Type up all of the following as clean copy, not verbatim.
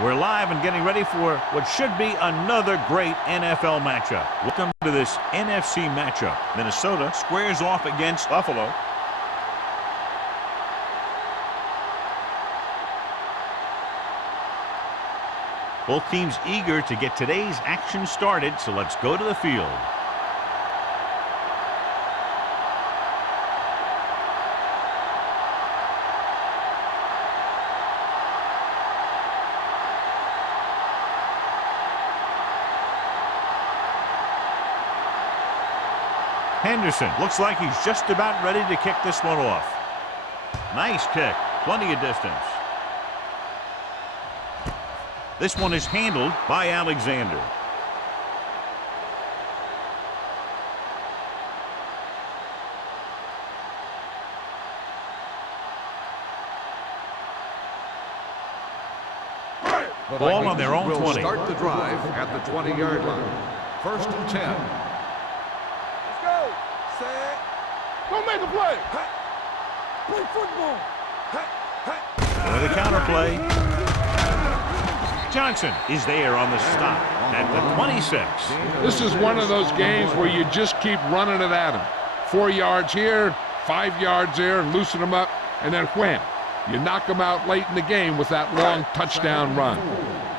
We're live and getting ready for what should be another great NFL matchup. Welcome to this NFC matchup. Minnesota squares off against Buffalo. Both teams eager to get today's action started, so let's go to the field. Henderson looks like he's just about ready to kick this one off. Nice kick, plenty of distance. This one is handled by Alexander. Ball on their own 20. Start the drive at the 20-yard line. 1st and 10. Let's go. Set. Go make a play. Play football. For the counter play. Johnson is there on the stop at the 26. This is one of those games where you just keep running it at him. 4 yards here, 5 yards there, loosen them up, and then wham. You knock them out late in the game with that long touchdown run.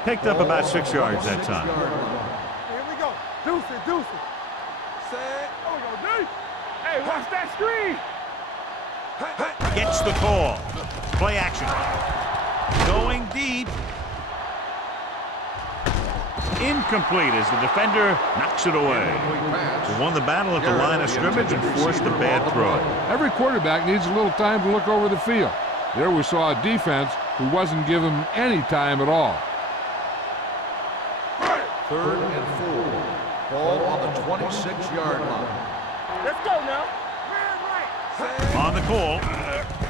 Picked up about 6 yards that time. Here we go. Deuce it, deuce it. Set. Oh, we go deep. Hey, watch that screen. Gets the call. Play action. Going deep. Incomplete as the defender knocks it away. They won the battle at the line of scrimmage and forced a bad throw. Every quarterback needs a little time to look over the field. There we saw a defense who wasn't given him any time at all. 3rd and 4. Ball on the 26-yard line. Let's go now. Right. On the call.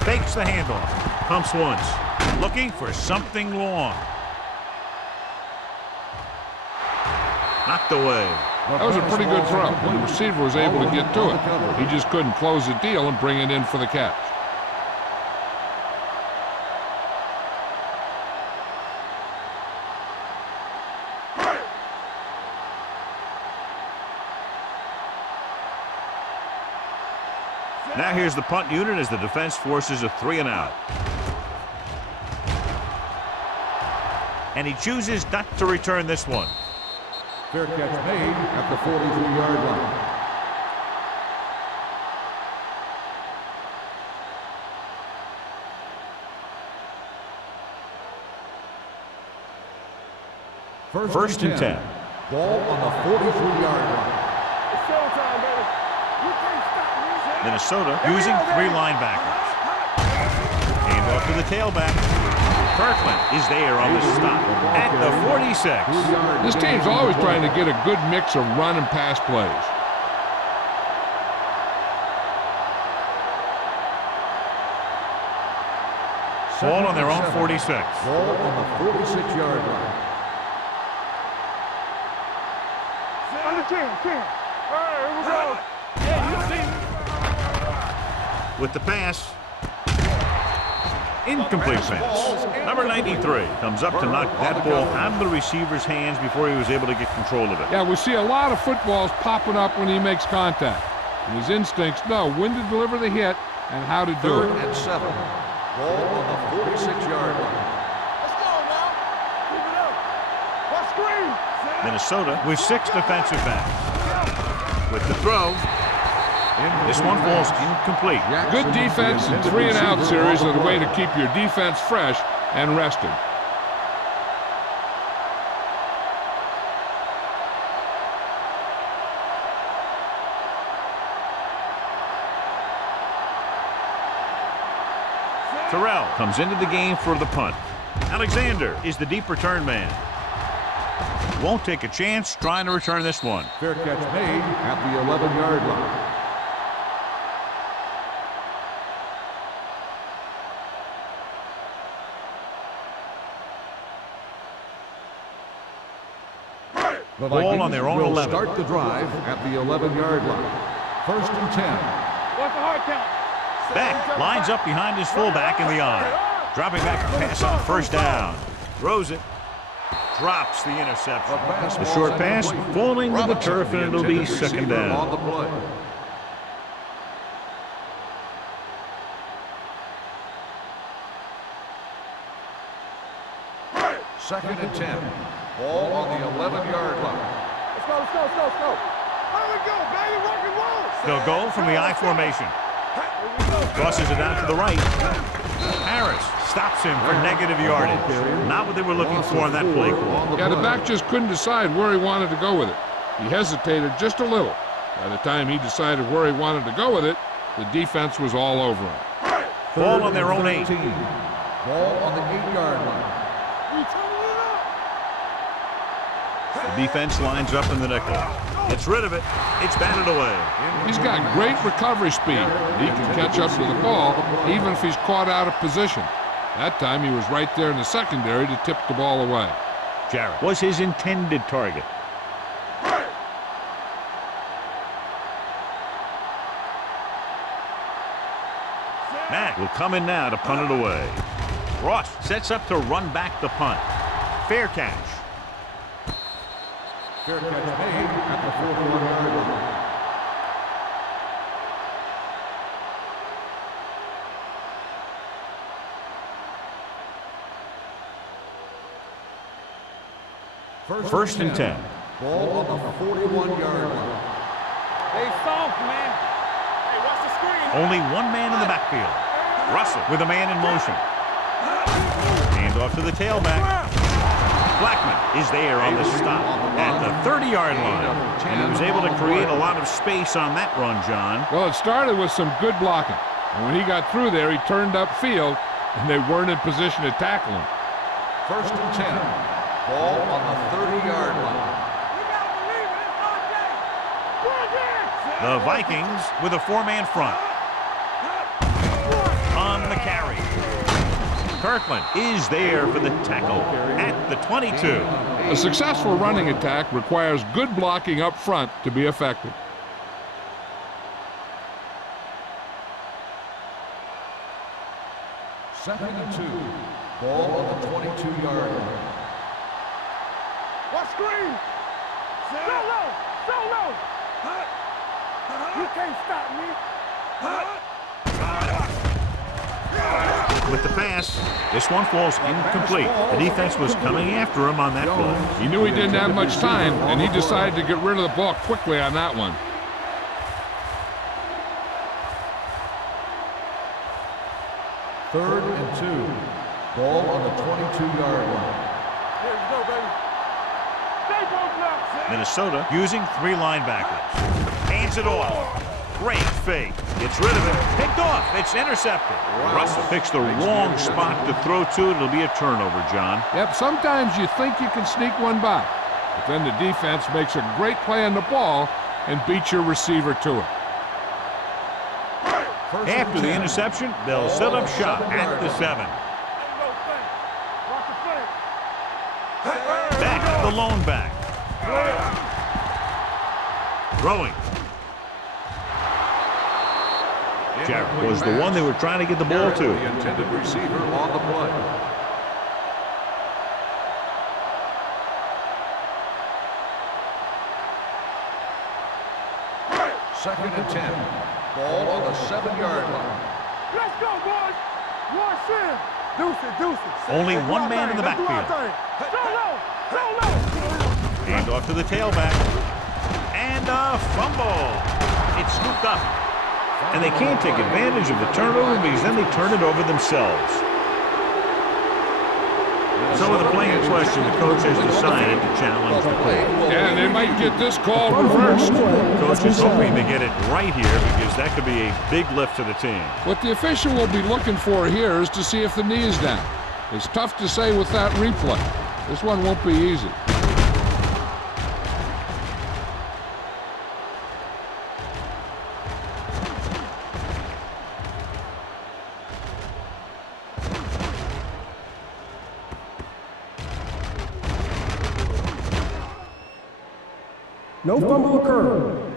Fakes the handoff. Pumps once. Looking for something long. Knocked away. That was a pretty good throw. The receiver was able to get to it. He just couldn't close the deal and bring it in for the catch. Now here's the punt unit as the defense forces a 3 and out. And he chooses not to return this one. Fair catch made at the 43-yard line. First and 10. Ball on the 43-yard line. It's showtime, baby. You can't stop me. Minnesota using 3 linebackers. Hand off to the tailback. Kirkland is there on the stop at the 46. This team's always trying to get a good mix of run and pass plays. Ball on their own 46. Ball on the 46-yard line. Under 10. All right, here we go. Yeah, you see. With the pass. Incomplete pass. Number 93 comes up to knock that ball out of the receiver's hands before he was able to get control of it. Yeah, we see a lot of footballs popping up when he makes contact. And his instincts know when to deliver the hit and how to do 3rd it. and 7. Ball on the 46-yard line. Let's go now. Keep it up. What screen? Minnesota with 6 defensive backs. With the throw. This one falls incomplete. Good defense and 3 and out series are the way to keep your defense fresh and rested. Terrell comes into the game for the punt. Alexander is the deep return man. Won't take a chance trying to return this one. Fair catch made at the 11-yard line. The Ball on their own 11. Start the drive at the 11-yard line. 1st and 10. What's the hard count? Beck lines up behind his fullback in the eye. Dropping back to pass on 1st down. Throws it. drops the interception. The short pass falling to the turf, and it'll be second down. On the play. Second and 10. Ball on the 11-yard line. Let's go, let's go, let's go, let's go. There we go, baby, rock and roll. They'll go from the I formation. Crosses it out to the right. Harris stops him for negative yardage. Not what they were looking for on that play. Yeah, the back just couldn't decide where he wanted to go with it. He hesitated just a little. By the time he decided where he wanted to go with it, the defense was all over him. Ball on their own 8. Ball on the 8-yard line. The defense lines up in the nickel. Gets rid of it. It's batted away. He's got great recovery speed. He can catch up to the ball even if he's caught out of position. That time he was right there in the secondary to tip the ball away. Jarrett was his intended target. Mack will come in now to punt it away. Ross sets up to run back the punt. Fair catch. Fair catch made at the 41-yard line. First and 10. Ball on the 41-yard line. They soft, man. Hey, watch the screen. Only one man in the backfield. Russell with a man in motion. Hand off to the tailback. Blackman is there on the stop at the 30-yard line. And he was able to create a lot of space on that run, John. Well, it started with some good blocking. And when he got through there, he turned upfield, and they weren't in position to tackle him. First and 10. Ball on the 30-yard line. The Vikings with a 4-man front. On the carry. Kirkland is there for the tackle at the 22. A successful running attack requires good blocking up front to be effective. Second and 2. Ball on the 22-yard line. Watch screen. So low, so low. You can't stop me. With the pass, this one falls incomplete. The defense was coming after him on that play. He knew he didn't have much time, and he decided to get rid of the ball quickly on that one. Third and 2. Ball on the 22-yard line. Here we go, baby. Stay both left. Minnesota using 3 linebackers. Hands it off. Great fake. Gets rid of it. Picked off. It's intercepted. Russell picks the wrong spot to throw to. It'll be a turnover, John. Yep, sometimes you think you can sneak one by, but then the defense makes a great play on the ball and beats your receiver to it. After the interception, they'll set up shop at the 7. Back, the lone back. Throwing. Jarrett was the one they were trying to get the ball to. The intended receiver on the play. Second and 10. Ball on the 7-yard line. Let's go, boys. Watch in. Deuce it, deuce it. Only one man in the backfield. So low, so low. Hand off to the tailback. And a fumble. It's scooped up. And they can't take advantage of the turnover because then they turn it over themselves. So with the play in question, the coach has decided to challenge the call. Yeah, they might get this call reversed. Coach is hoping to get it right here because that could be a big lift to the team. What the official will be looking for here is to see if the knee is down. It's tough to say with that replay. This one won't be easy. No fumble occurred.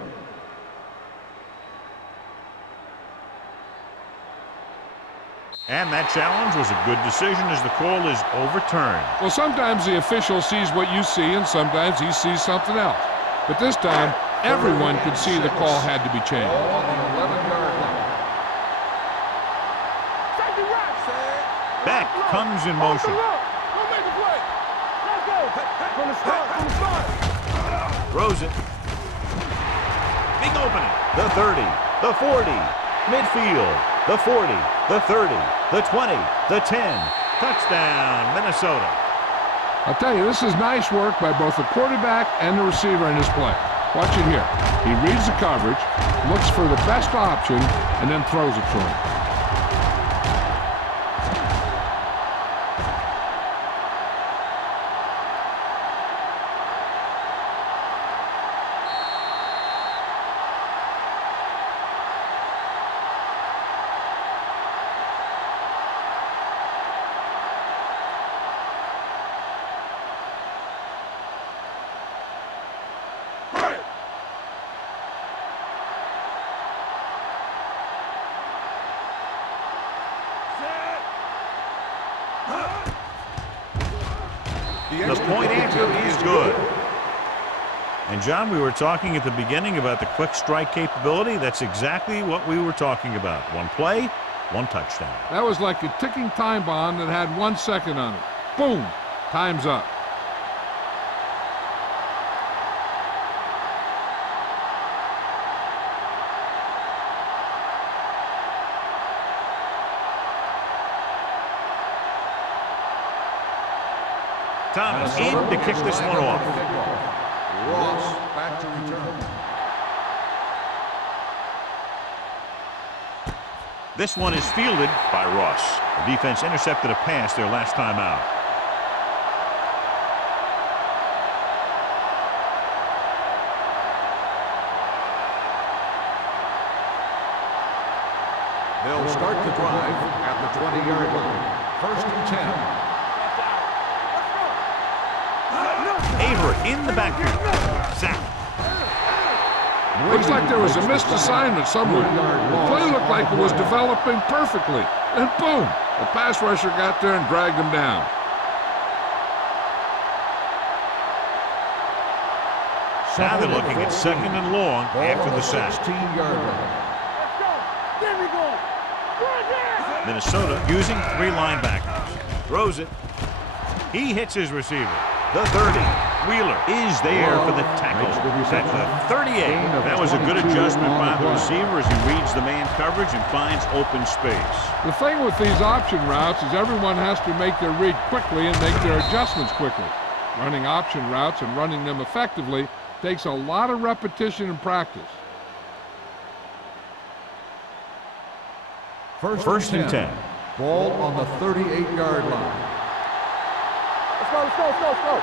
And that challenge was a good decision as the call is overturned. Well, sometimes the official sees what you see, and sometimes he sees something else. But this time, everyone could see the call had to be changed. Ball on the 11-yard line. Beck comes in motion. Throws it. Big opening. The 30, the 40, midfield, the 40, the 30, the 20, the 10. Touchdown, Minnesota. I'll tell you, this is nice work by both the quarterback and the receiver in this play. Watch it here. He reads the coverage, looks for the best option, and then throws it to him. The point answer is good. And, John, we were talking at the beginning about the quick strike capability. That's exactly what we were talking about. One play, one touchdown. That was like a ticking time bomb that had 1 second on it. Boom, time's up. Thomas in to kick this one off. Ross back to return. This one is fielded by Ross. The defense intercepted a pass their last time out. They'll start the drive at the 20-yard line. 1st and 10. Avery in the backfield. Sack. Looks like there was a missed assignment somewhere. The play looked like it was developing perfectly. And boom, the pass rusher got there and dragged him down. Now they're looking at 2nd and long after the sack. 16-yard line. Minnesota using 3 linebackers. Throws it. He hits his receiver. The 30. Wheeler is there for the tackle. At the 38. That was a good adjustment by the receiver as he reads the man coverage and finds open space. The thing with these option routes is everyone has to make their read quickly and make their adjustments quickly. Running option routes and running them effectively takes a lot of repetition and practice. First and 10. Ball on the 38-yard line. Let's go.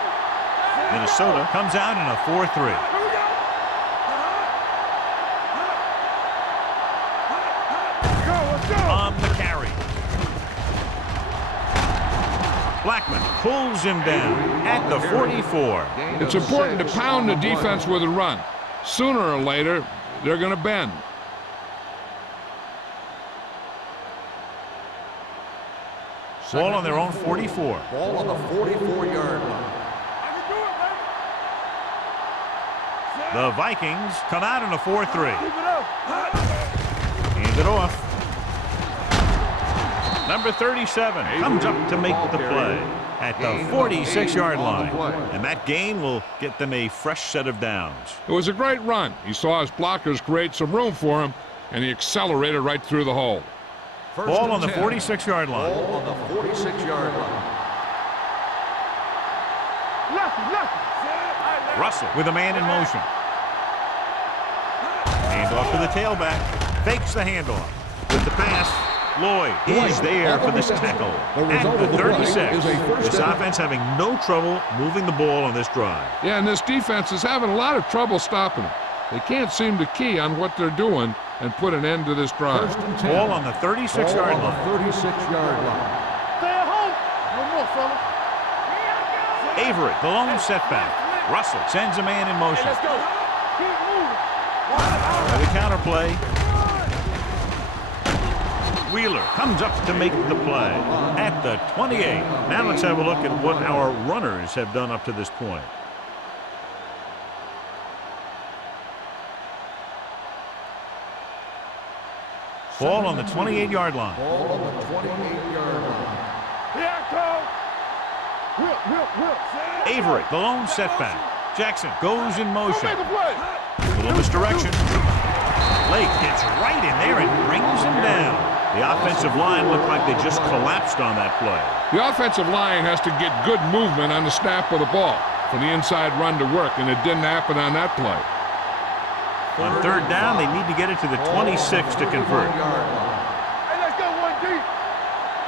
Minnesota comes out in a 4-3. On the carry. Blackman pulls him down at the 44. It's important to pound the defense with a run. Sooner or later, they're going to bend. Ball on their own 44. Ball on the 44-yard line. The Vikings come out in a 4-3. Hand it off. Number 37 comes up to make the play at the 46-yard line. And that gain will get them a fresh set of downs. It was a great run. He saw his blockers create some room for him, and he accelerated right through the hole. Ball on the 46-yard line. Ball on the 46-yard line. Russell with a man in motion. Hand off to the tailback. Fakes the handoff. With the pass, Lloyd is there for this tackle. At the 36. This offense having no trouble moving the ball on this drive. Yeah, and this defense is having a lot of trouble stopping them. They can't seem to key on what they're doing and put an end to this drive. Ball on the 36-yard line. 36-yard line. Stay at home. No more, fella. Avery, the lone setback. Russell sends a man in motion. Let's go. Keep moving. The counter play. Wheeler comes up to make the play at the 28. Now let's have a look at what our runners have done up to this point. Ball on the 28-yard line. Ball on the 28-yard line. Here I come. Will. Avery, the lone setback. Jackson goes in motion. Make a play. A little misdirection. Lake gets right in there and brings him down. The offensive line looked like they just collapsed on that play. The offensive line has to get good movement on the snap of the ball for the inside run to work, and it didn't happen on that play. On third down, they need to get it to the 26 to convert. Hey, let's go one deep.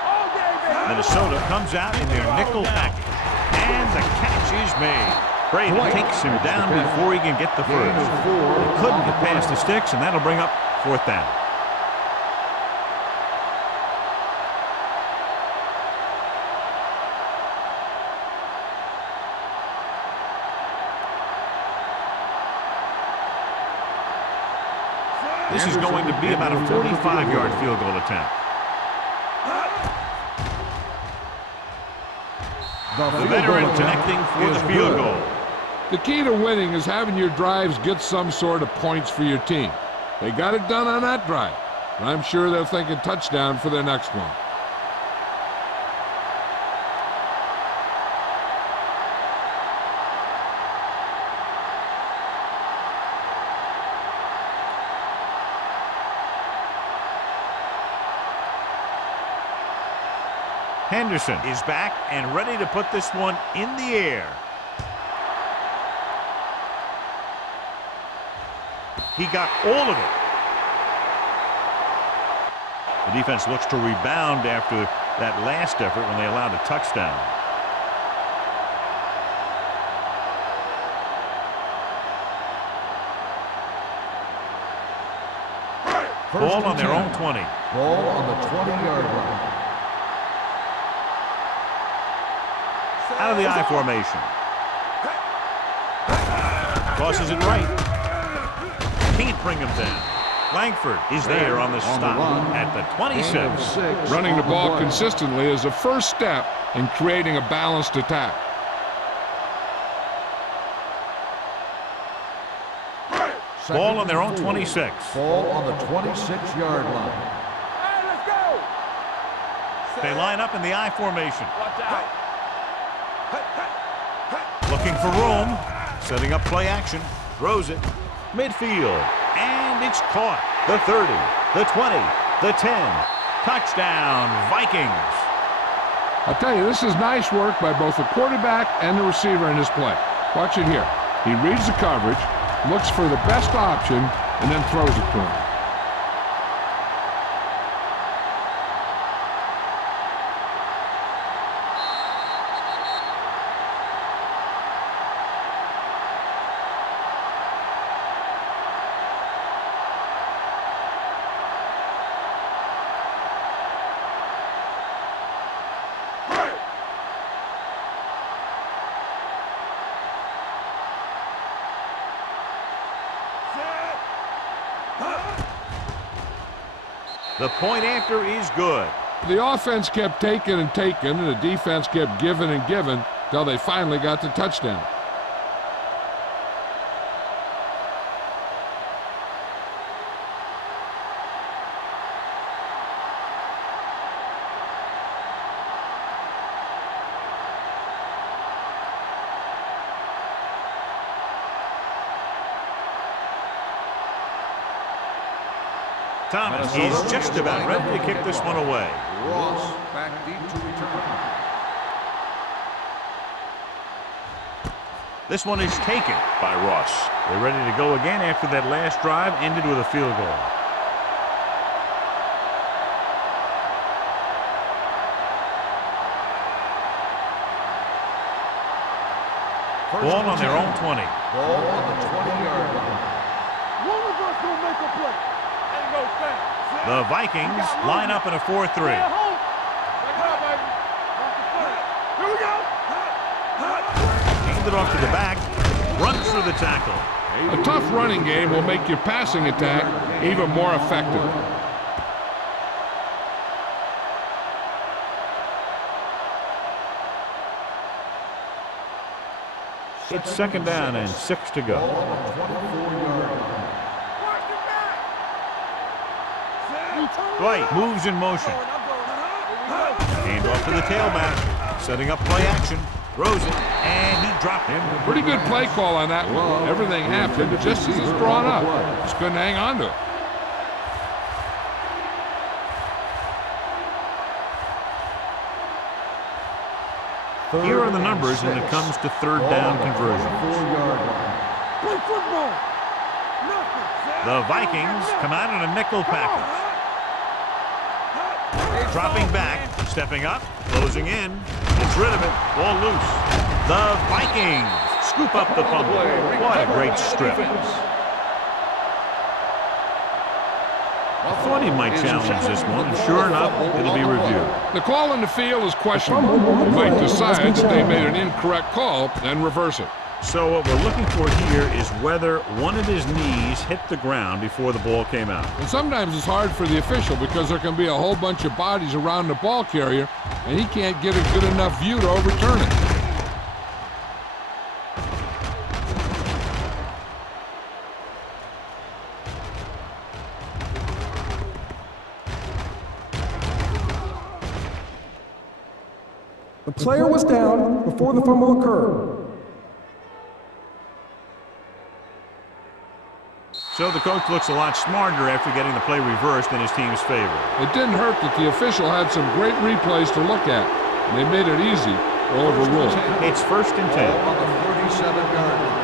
All day, baby. Minnesota comes out in their nickel package. And the catch is made. Brady takes him down before he can get the first. They couldn't get past the sticks, and that'll bring up fourth down. This is going to be about a 45-yard field goal attempt. The veteran connecting for the field goal. The key to winning is having your drives get some sort of points for your team. They got it done on that drive, and I'm sure they're thinking touchdown for their next one. Henderson is back and ready to put this one in the air. He got all of it. The defense looks to rebound after that last effort when they allowed a touchdown. Ball on their own 20. Ball on the 20-yard line. Out of the I formation. Tosses it right. Can't bring him down. Langford is there on the stop at the 26. Running the ball consistently is the first step in creating a balanced attack. Ball on their own 26. Ball on the 26-yard line. Hey, let's go. They line up in the I formation. Watch out. Looking for room. Setting up play action. Throws it. Midfield. And it's caught. The 30. The 20. The 10. Touchdown, Vikings. I'll tell you, this is nice work by both the quarterback and the receiver in this play. Watch it here. He reads the coverage, looks for the best option, and then throws it to him. The point after is good. The offense kept taking and taking, and the defense kept giving and giving till they finally got the touchdown. Thomas is just about ready to kick this one away. Ross back deep to return. This one is taken by Ross. They're ready to go again after that last drive ended with a field goal. Ball on their own 20. Ball on the 20-yard line. One of us gonna make a play. Ain't no fast. The Vikings line up in a 4-3. Stay at home. Back it up, baby. Watch the play. Here we go. Hand it off to the back. Runs through the tackle. A tough running game will make your passing attack even more effective. It's second down and 6 to go. Ball on the 24-yard line. Dwight moves in motion. Hand off to the tailback. Setting up play action. Throws it, and he dropped him. Pretty good play call on that one. Everything happened just as it's drawn up. Just couldn't hang on to it. Here are the numbers when it comes to third down conversion. Play football. The Vikings come out in a nickel package. Dropping back, stepping up, closing in. Gets rid of it. Ball loose. The Vikings scoop up the fumble. What a great strip. I thought he might challenge this one, and sure enough, it'll be reviewed. The call in the field is questionable. They might decide that they made an incorrect call and reverse it. So what we're looking for here is whether one of his knees hit the ground before the ball came out. And sometimes it's hard for the official because there can be a whole bunch of bodies around the ball carrier, and he can't get a good enough view to overturn it. The player was down before the fumble occurred. So the coach looks a lot smarter after getting the play reversed in his team's favor. It didn't hurt that the official had some great replays to look at. And they made it easy to overrule. It's first and 10. Ball on the 37-yard line.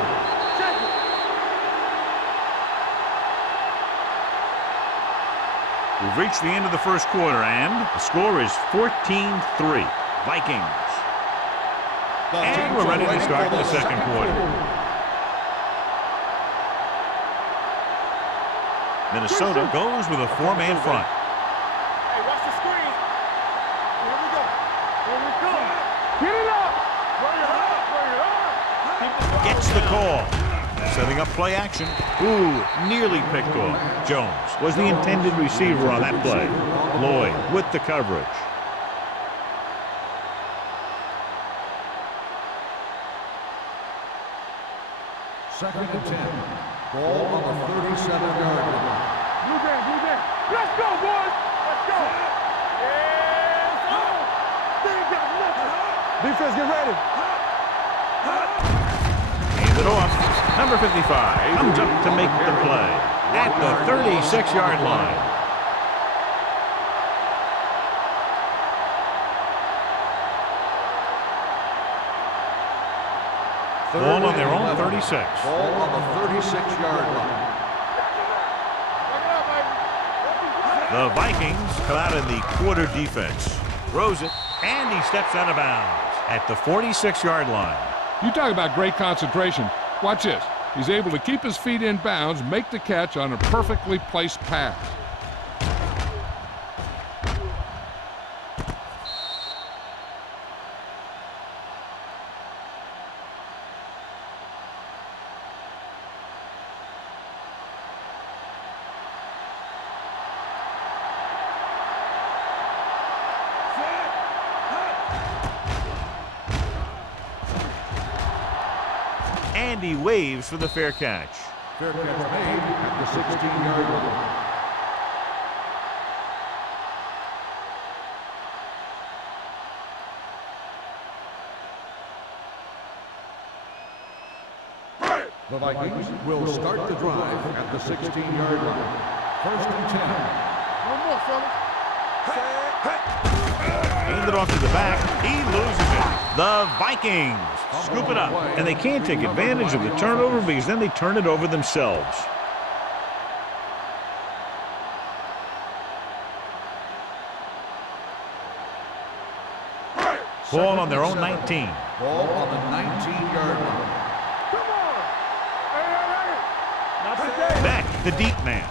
We've reached the end of the first quarter, and the score is 14-3. Vikings. And we're ready to start the second quarter. Minnesota goes with a four-man front. Hey, watch the screen. Here we go. Here we go. Get it up. Bring it up. Bring it up. Gets the call. Setting up play action. Ooh, nearly picked off. Jones was the intended receiver on that play. Lloyd with the coverage. Second and 10. Ball on the 37-yard line. Blue game. Let's go, boys. Let's go. Yeah. They ain't got nothing. Defense, get ready. Hand it off. Number 55 comes up to make the play at the 36-yard line. Ball on their own 36. Ball on the 36-yard line. The Vikings come out in the quarter defense. Throws it, and he steps out of bounds at the 46-yard line. You talk about great concentration. Watch this. He's able to keep his feet in bounds, make the catch on a perfectly placed pass. And he waves for the fair catch. Fair catch made at the 16-yard line. The Vikings will start the drive at the 16-yard line. First and 10. One more, fellas. Hand it off to the back. He loses it. The Vikings scoop it up. And they can't take advantage of the turnover because then they turn it over themselves. Ball on their own 19. Ball on the 19-yard line. Come on. Hey. Not today. Back, the deep man.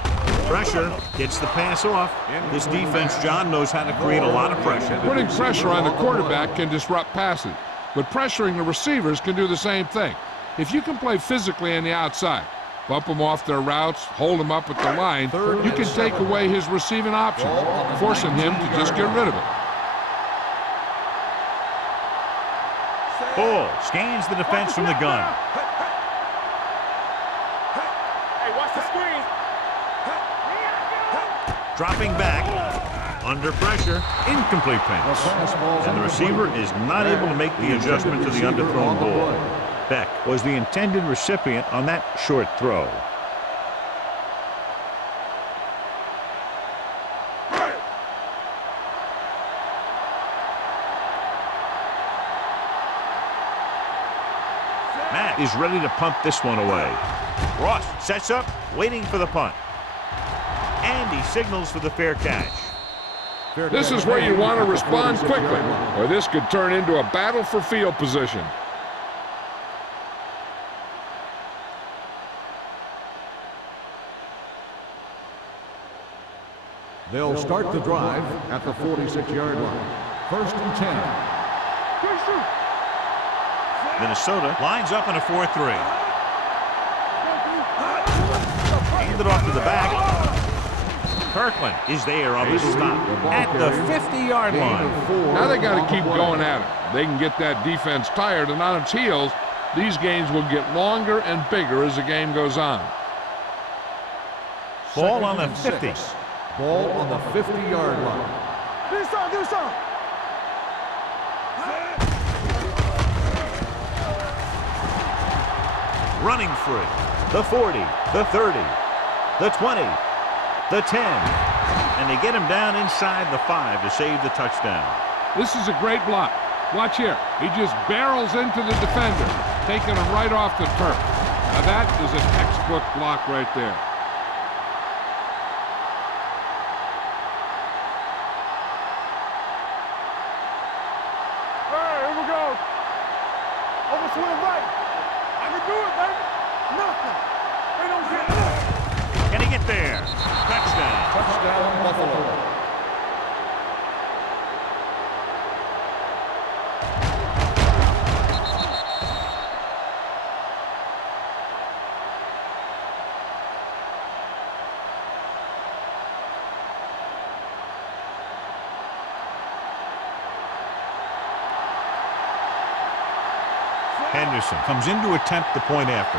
Pressure, gets the pass off. This defense, John, knows how to create a lot of pressure. Putting pressure on the quarterback can disrupt passing, but pressuring the receivers can do the same thing. If you can play physically on the outside, bump them off their routes, hold them up at the line, you can take away his receiving options, forcing him to just get rid of it. Ball scans the defense from the gun. Hey, watch the screen. Dropping back. Under pressure. Incomplete pass. And the receiver is not able to make the adjustment to the underthrown ball. Beck was the intended recipient on that short throw. Matt is ready to punt this one away. Ross sets up, waiting for the punt. And he signals for the fair catch. This is where you want to respond quickly, or this could turn into a battle for field position. They'll start the drive at the 46-yard line. 1st and 10. Minnesota lines up in a 4-3. Handed off to the back. Kirkland is there on the stop at the 50-yard line. Now they got to keep going at it. They can get that defense tired and on its heels. These games will get longer and bigger as the game goes on. Ball on the 50. Ball on the 50-yard line. Do some. Running free. The 40, the 30, the 20, the 10. And they get him down inside the 5 to save the touchdown. This is a great block. Watch here. He just barrels into the defender, taking him right off the turf. Now that is a textbook block right there. Hey, here we go. Over to the right. I can do it, baby. Nothing. They don't get nothing. Can he get there? Touchdown. Touchdown, Buffalo. Henderson comes in to attempt the point after.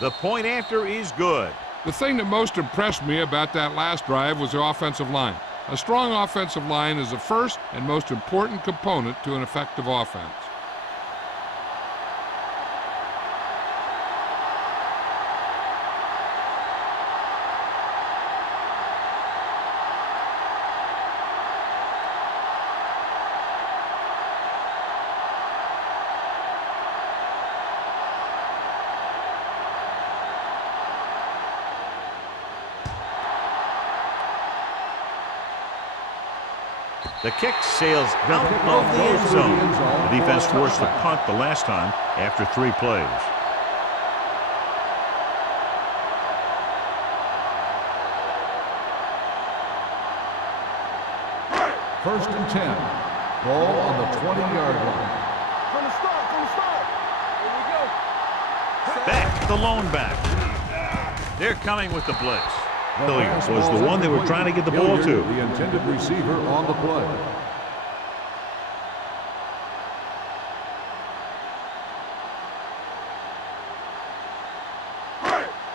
The point after is good. The thing that most impressed me about that last drive was the offensive line. A strong offensive line is the first and most important component to an effective offense. The kick sails out of the end zone. The defense forced a punt the last time after 3 plays. First and 10. Ball on the 20-yard line. From the start. Here we go. Back, the lone back. They're coming with the blitz. Hilliard was the one they were trying to get the ball to. The intended receiver on the play.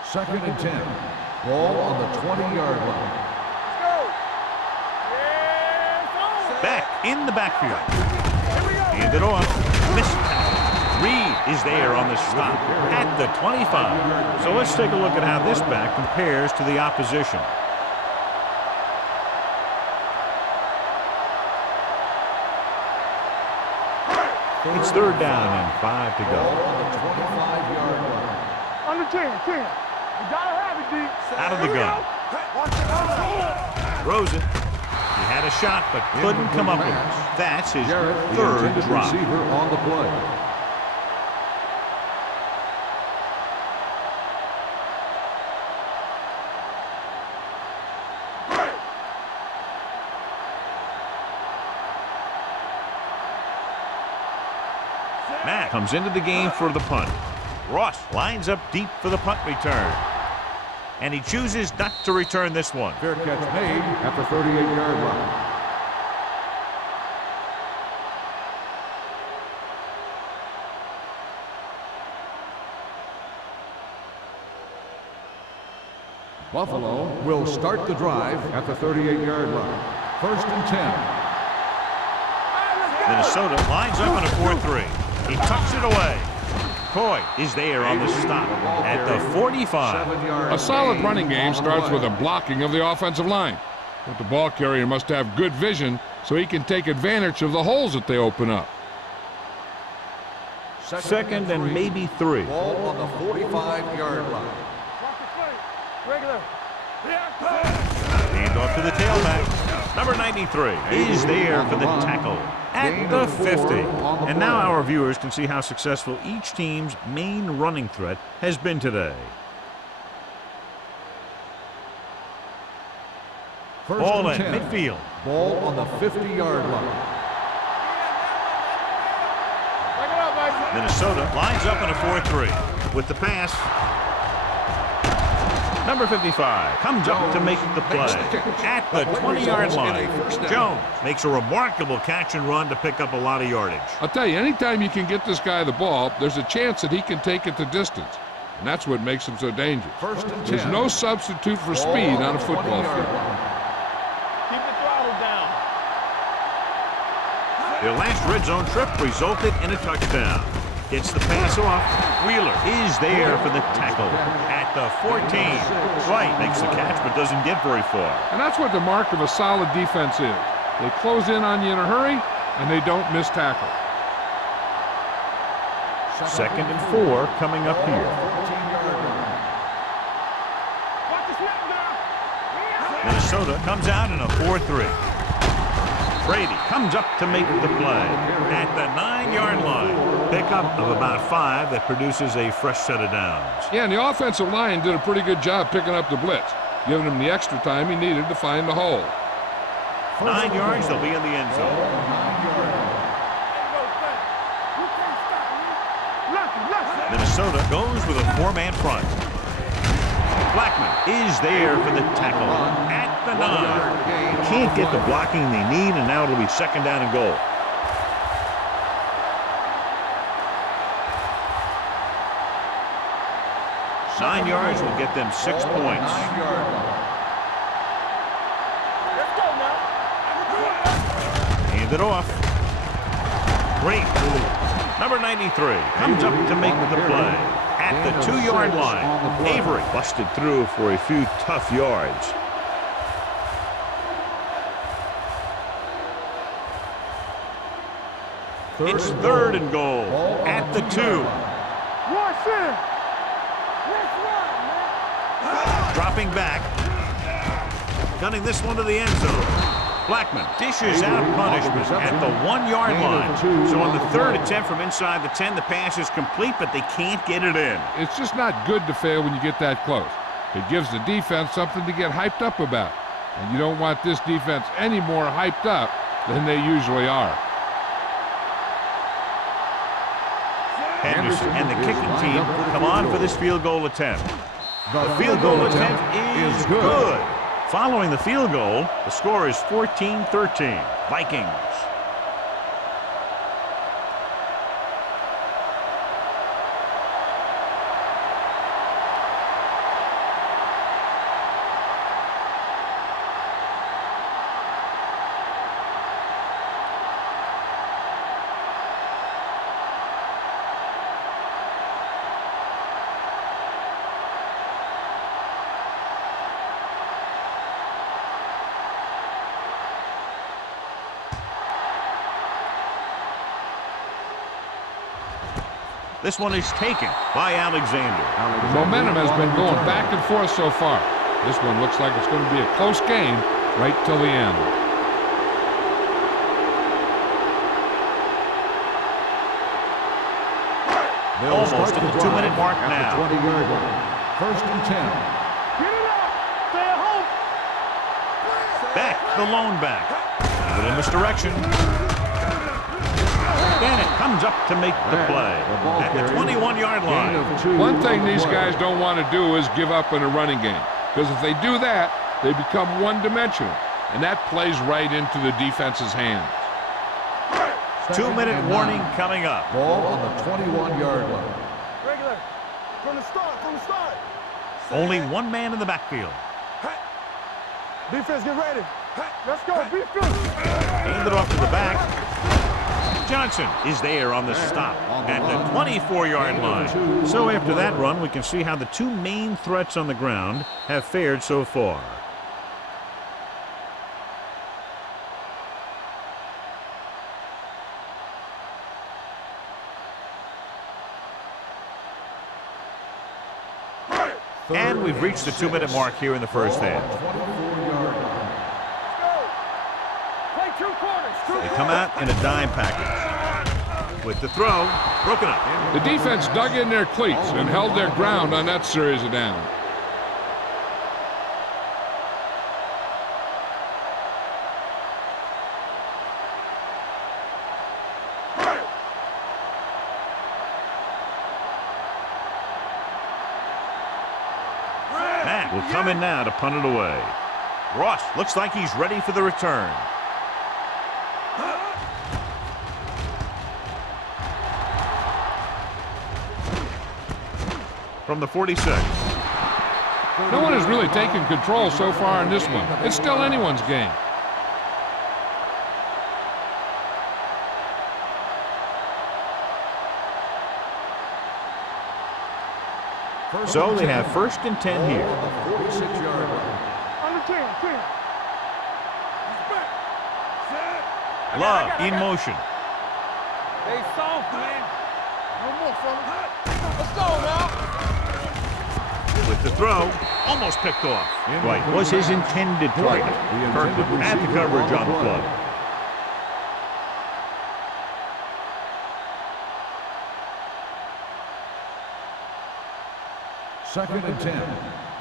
Second and 10. Ball on the 20-yard line. Let's go. Yeah, Back in the backfield. Hand it off. Missed tackle. Reed is there on the stop at the 25. So let's take a look at how this back compares to the opposition. It's 3rd down and 5 to go. Ball on the 25-yard line. Under 10. You gotta have it, D. Out of the gun. Throws it. He had a shot but couldn't come up with it. That's his Garrett, the 3rd intended drop. receiver on the play. Matt comes into the game for the punt. Ross lines up deep for the punt return. And he chooses not to return this one. Fair catch made at the 38-yard line. Buffalo will start the drive at the 38-yard line. 1st and 10. Minnesota lines up in a 4-3. He tucks it away. Coy is there on the stop at the 45. A solid running game starts with a blocking of the offensive line. But the ball carrier must have good vision so he can take advantage of the holes that they open up. 2nd and maybe 3. Ball on the 45-yard line. Regular. Hand off to the tailback. Number 93 is there for the tackle at the 50. And now our viewers can see how successful each team's main running threat has been today. Ball at midfield. Ball on the 50-yard line. Minnesota lines up in a 4-3 with the pass. Number 55 comes up to make the play at the 20-yard line. Jones makes a remarkable catch and run to pick up a lot of yardage. I'll tell you, anytime you can get this guy the ball, there's a chance that he can take it the distance. And that's what makes him so dangerous. There's no substitute for speed on a football field. Keep the throttle down. Their last red zone trip resulted in a touchdown. Gets the pass off. Wheeler is there for the tackle at the 14. White makes the catch but doesn't get very far. And that's what the mark of a solid defense is. They close in on you in a hurry, and they don't miss tackle. 2nd and 4 coming up here. Minnesota comes out in a 4-3. Brady comes up to make the play at the 9-yard line. Pickup of about 5 that produces a fresh set of downs. Yeah, and the offensive line did a pretty good job picking up the blitz, giving him the extra time he needed to find the hole. 9 yards, they'll be in the end zone. Minnesota goes with a 4-man front. Blackman is there for the tackle at the 9. Can't get the blocking they need, and now it'll be 2nd down and goal. Nine yards will get them 6 points. Hand it off. Great move. Number 93 comes up to make the play at the 2-yard line. Avery busted through for a few tough yards. It's 3rd and goal at the 2. Dropping back. Gunning this one to the end zone. Blackman dishes out punishment at the 1-yard line. So on the 3rd attempt from inside the 10, the pass is complete, but they can't get it in. It's just not good to fail when you get that close. It gives the defense something to get hyped up about. And you don't want this defense any more hyped up than they usually are. Henderson and the kicking team come on for this field goal attempt. The field goal attempt is good. Following the field goal, the score is 14-13. Vikings. This one is taken by Alexander. The momentum has been going back and forth so far. This one looks like it's going to be a close game right till the end. Almost at the 2-minute mark now. 20-yard line. 1st and 10. Get it up. Stay at home. Back, the lone back. A little misdirection. Bennett comes up to make the play at the 21-yard line. One thing these guys don't want to do is give up in a running game, because if they do that, they become one-dimensional, and that plays right into the defense's hands. 2-minute warning coming up. Ball on the 21-yard line. Regular. From the start. Only one man in the backfield. Defense, get ready. Let's go. Defense. Hand it off to the back. Johnson is there on the stop at the 24-yard line. So after that run, we can see how the two main threats on the ground have fared so far. And we've reached the 2-minute mark here in the first half. They come out in a dime package. With the throw, broken up. The defense dug in their cleats and held their ground on that series of downs. Matt will come in now to punt it away. Ross looks like he's ready for the return. From the 46. No one has really taken control so far in this one. It's still anyone's game. So they have 1st and 10 here. Under 10. Love in motion. They soft, man. No more, fellas. Let's go now. With the throw, almost picked off. Right, was his intended target. Kirkwood had the coverage on the plug. Second and 10.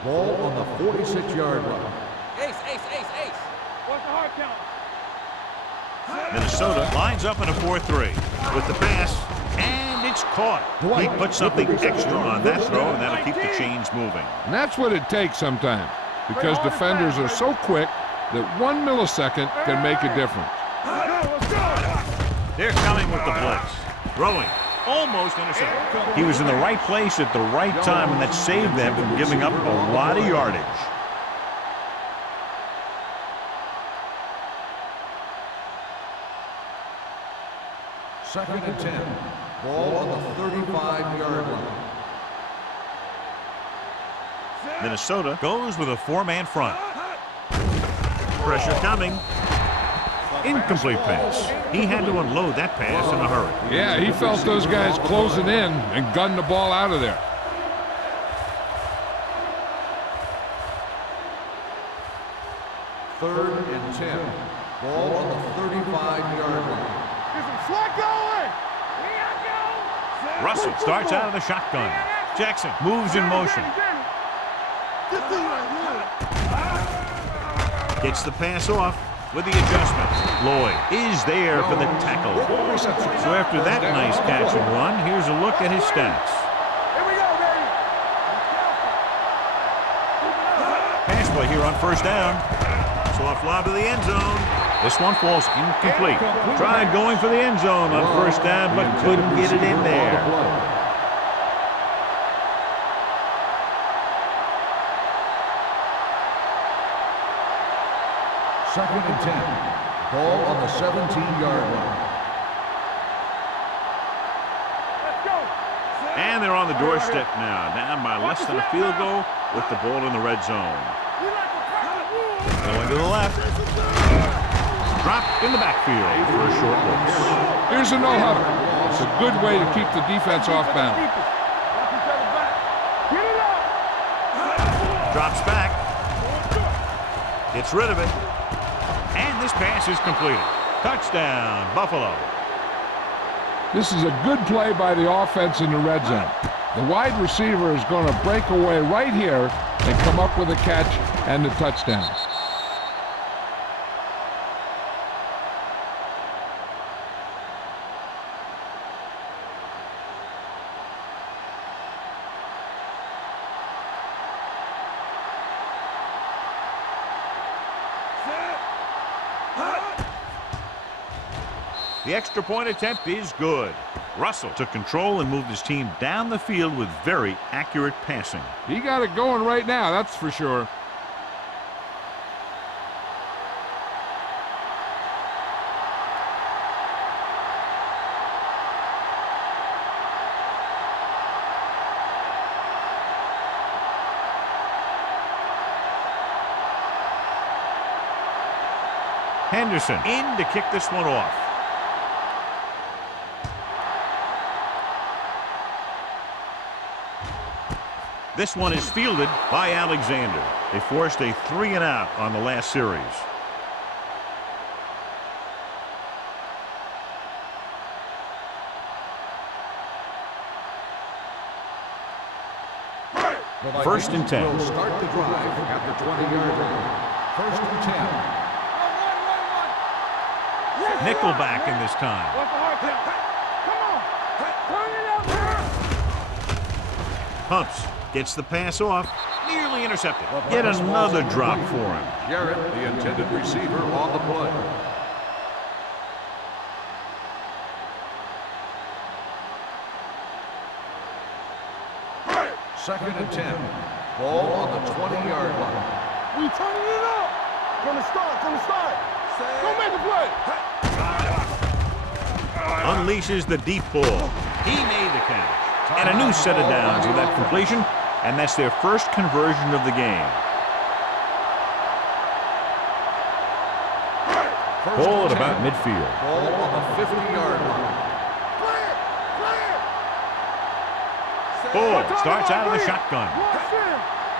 Ball on the 46-yard line. Ace. What's the hard count? Minnesota lines up in a 4-3 with the pass, and it's caught. He put something extra on that throw, and that'll keep the chains moving. And that's what it takes sometimes, because defenders are so quick that 1 millisecond can make a difference. They're coming with the blitz. Throwing. Almost intercepted. He was in the right place at the right time, and that saved them from giving up a lot of yardage. Second and 10. Ball on the 35-yard line. Minnesota goes with a 4-man front. Pressure coming. Incomplete pass. He had to unload that pass in a hurry. Yeah, he felt those guys closing in and gunned the ball out of there. Third and 10. Ball on the 35-yard line. Slack going. Russell starts out of the shotgun. Jackson moves in motion. Gets the pass off with the adjustment. Lloyd is there for the tackle. So after that nice catch and run, here's a look at his stats. Here we go, baby. Pass play here on 1st down. Soft lob to the end zone. This one falls incomplete. Tried going for the end zone on 1st down, but couldn't get it in there. Second and 10. Ball on the 17-yard line. Let's go. And they're on the doorstep now, down by less than a field goal with the ball in the red zone. Going to the left. Dropped in the backfield for a short loss. Here's a no-huddle. It's a good way to keep the defense off balance. Drops back. Gets rid of it. And this pass is completed. Touchdown, Buffalo. This is a good play by the offense in the red zone. The wide receiver is going to break away right here and come up with a catch and the touchdown. The extra point attempt is good. Russell took control and moved his team down the field with very accurate passing. He got it going right now, that's for sure. Henderson in to kick this one off. This one is fielded by Alexander. They forced a 3-and-out on the last series. First and 10. Will start the drive at the 20-yard line. First and 10. Nickelback in this time. Pumps. Gets the pass off. Nearly intercepted. Yet another drop for him. Garrett, the intended receiver, on the play. Second and 10. Ball on the 20-yard line. We turning it up. From the start. Go make the play. Unleashes the deep ball. He made the catch. And a new set of downs with that completion. And that's their first conversion of the game. Ball at about midfield. Ball on the 50-yard line. Ball starts out of the shotgun.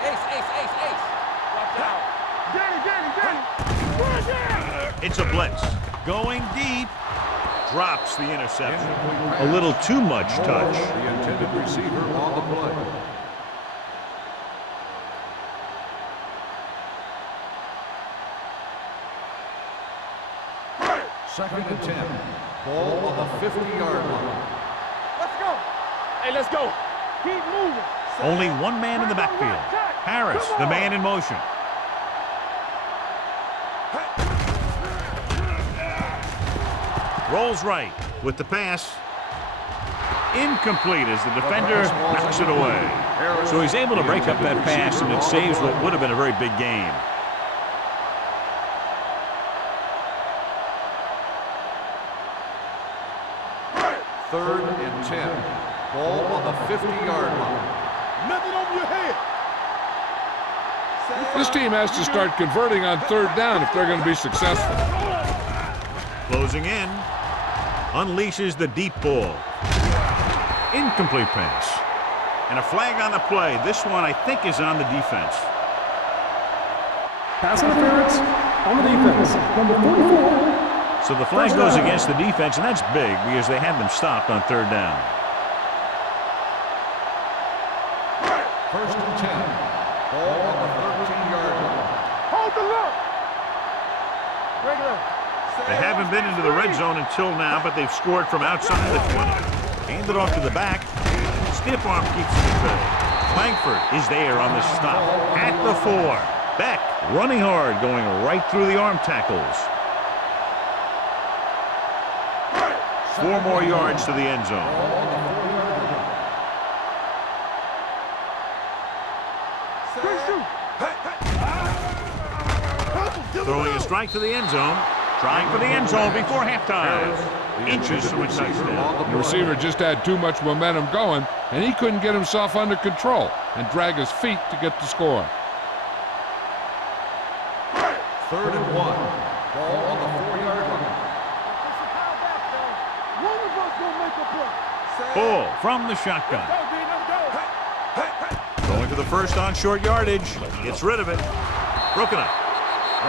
Ace. Watch out. Danny. It's a blitz. Going deep. Drops the interception. A little too much touch. The intended receiver on the play. Second and 10. Ball on the 50-yard line. Let's go. Hey, let's go. Keep moving. Only one man in the backfield. Harris, the man in motion. Rolls right with the pass. Incomplete as the defender knocks it away. So he's able to break up that pass, and it saves what would have been a very big game. Third and 10. Ball on the 50-yard line. Nothing over your head. This team has to start converting on third down if they're going to be successful. Closing in. Unleashes the deep ball. Incomplete pass. And a flag on the play. This one, I think, is on the defense. Pass interference on the defense. Number 44. So the flag goes against the defense, and that's big because they had them stopped on third down. First and 10. Ball on the 13-yard line. Hold the look. Regular. They haven't been into the red zone until now, but they've scored from outside the 20. Hand it off to the back. Stiff arm keeps it at bay. Langford is there on the stop. At the 4. Beck running hard, going right through the arm tackles. 4 more yards to the end zone. Throwing a strike to the end zone. Trying for the end zone before halftime. Inches from a touchdown. The receiver just had too much momentum going, and he couldn't get himself under control and drag his feet to get the score. Third and 1. Ball on the 4-yard line. One of us gonna make a play. Ball from the shotgun. Go, D, let's go. Going to the first on short yardage. Gets rid of it. Broken up.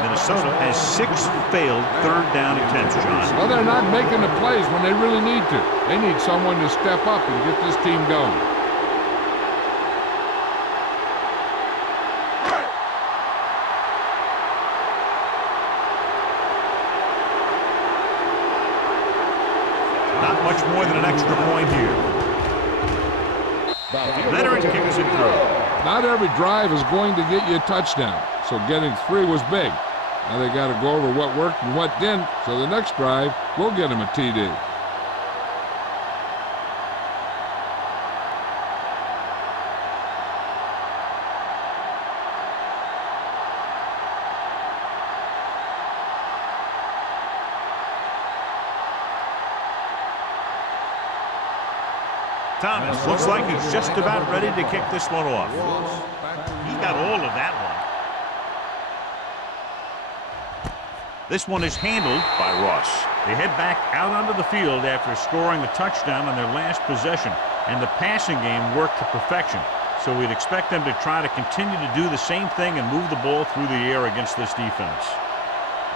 Minnesota has 6 failed third down attempts, John. Well, they're not making the plays when they really need to. They need someone to step up and get this team going. Not much more than an extra point here. Veteran kicks it through. Not every drive is going to get you a touchdown, so getting 3 was big. Now they got to go over what worked and what didn't, so the next drive will get him a TD. Thomas looks like he's just about ready to kick this one off. He got all of that one. This one is handled by Ross. They head back out onto the field after scoring the touchdown on their last possession, and the passing game worked to perfection. So we'd expect them to try to continue to do the same thing and move the ball through the air against this defense.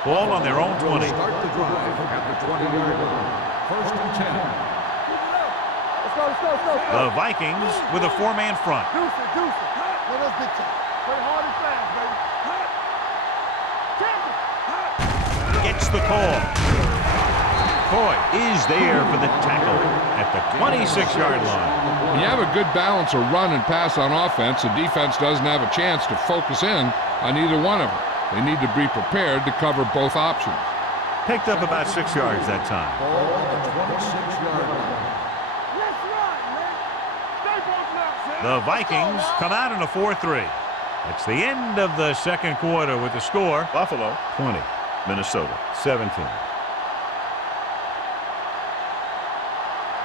Ball on their own 20. Start the drive at the 20-yard line. First and 10. Let's go, let's go, let's go. The Vikings with a four-man front. Deuce it, deuce it. Let us big time. Play hard and fast, baby. Gets the call. Coy is there for the tackle at the 26-yard line. When you have a good balance of run and pass on offense, the defense doesn't have a chance to focus in on either one of them. They need to be prepared to cover both options. Picked up about 6 yards that time. Ball on the 26-yard line. Let's run, man. Stay broken up, son. The Vikings come out in a 4-3. It's the end of the second quarter with the score. Buffalo 20, Minnesota 17.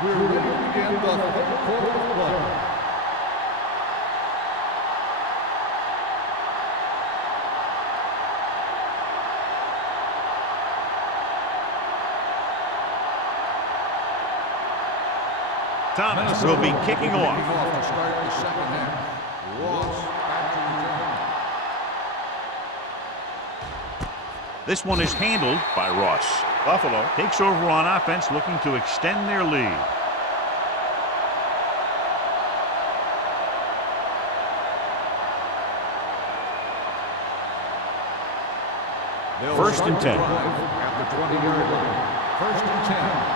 We're ready to begin the third quarter of play. Thomas will be kicking off. To start the second half. Ross back to return. This one is handled by Ross. Buffalo takes over on offense, looking to extend their lead. First and 10. At the 20-yard line. First and 10.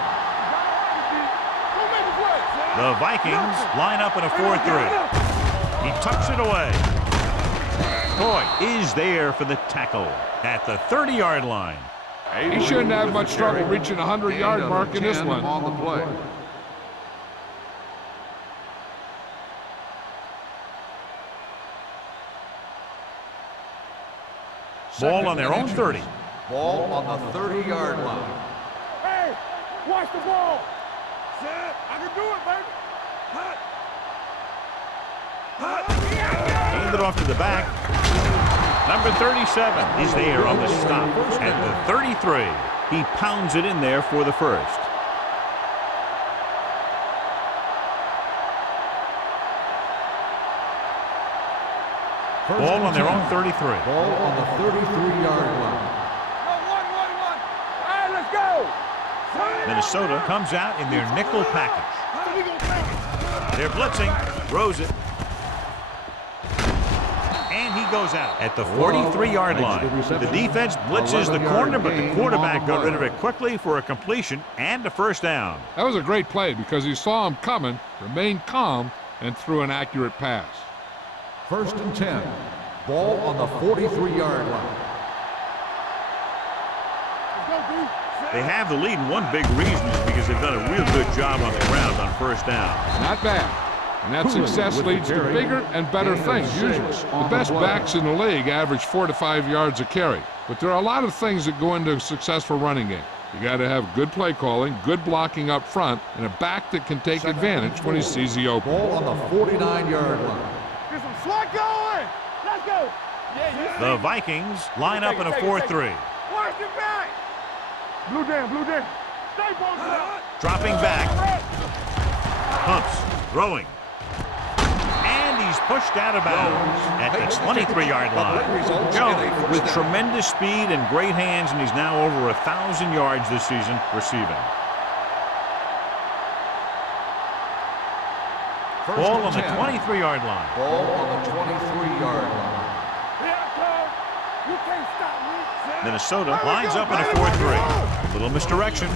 The Vikings line up in a 4-3. He tucks it away. Coy is there for the tackle at the 30-yard line. He shouldn't have much trouble reaching the 100-yard mark in this one. On the play. Ball on their own 30. Ball on the 30-yard line. Hey, watch the ball. I can do it, baby. Hand it off to the back. Number 37 is there on the stop at the 33. He pounds it in there for the first. Ball on their own 33. Ball on the 33-yard line. One. All right, let's go. Minnesota comes out in their nickel package. We gonna take it. They're blitzing. Throws it. And he goes out at the 43-yard line. The defense blitzes the corner, but the quarterback got rid of it quickly for a completion and a first down. That was a great play because he saw him coming, remained calm, and threw an accurate pass. First and 10. Ball on the 43-yard line. Let's go, dude. They have the lead, and one big reason is because they've done a real good job on the ground on first down. Not bad. And that success leads to bigger and better things, usually. The best backs in the league average 4 to 5 yards a carry. But there are a lot of things that go into a successful running game. You got to have good play calling, good blocking up front, and a back that can take advantage when he sees the open. Ball on the 49-yard line. Get some slot going. Let's go. Yeah, The Vikings line up in a 4-3. Watch your back. Blue down. Stay broken up. Dropping back. Pumps. Throwing. And he's pushed out of bounds at the 23-yard line. Jones with tremendous speed and great hands, and he's now over 1,000 yards this season receiving. Ball on the 23-yard line. Ball on the 23-yard line. You can't stop me. Minnesota lines up in a 4-3. Little misdirection.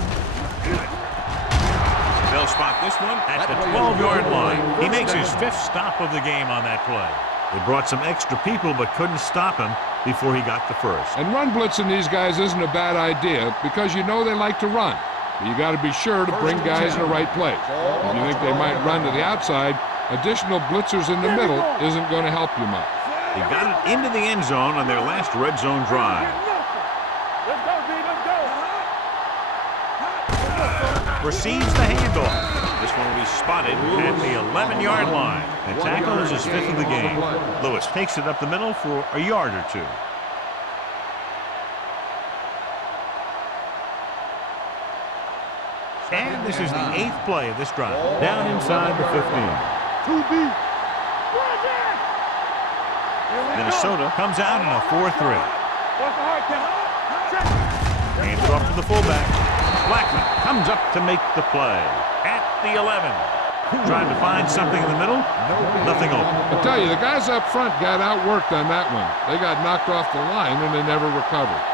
They'll spot this one at the 12-yard line. He makes his 5th stop of the game on that play. They brought some extra people but couldn't stop him before he got the first. And run blitzing these guys isn't a bad idea because you know they like to run. But you got to be sure to bring guys in the right place. If you think they might run to the outside, additional blitzers in the middle isn't going to help you much. They got it into the end zone on their last red zone drive. Let's go, D. Let's go. Receives the handoff. This one will be spotted at the 11-yard line. The tackle is his 5th of the game. Lewis takes it up the middle for a yard or two. And this is the 8th play of this drive. Down inside the 15. Too deep. Minnesota comes out in a 4-3. What's the hard count? Hands it off to the fullback. Blackman comes up to make the play. At the 11. Trying to find something in the middle. Nothing open. I tell you, the guys up front got outworked on that one. They got knocked off the line and they never recovered.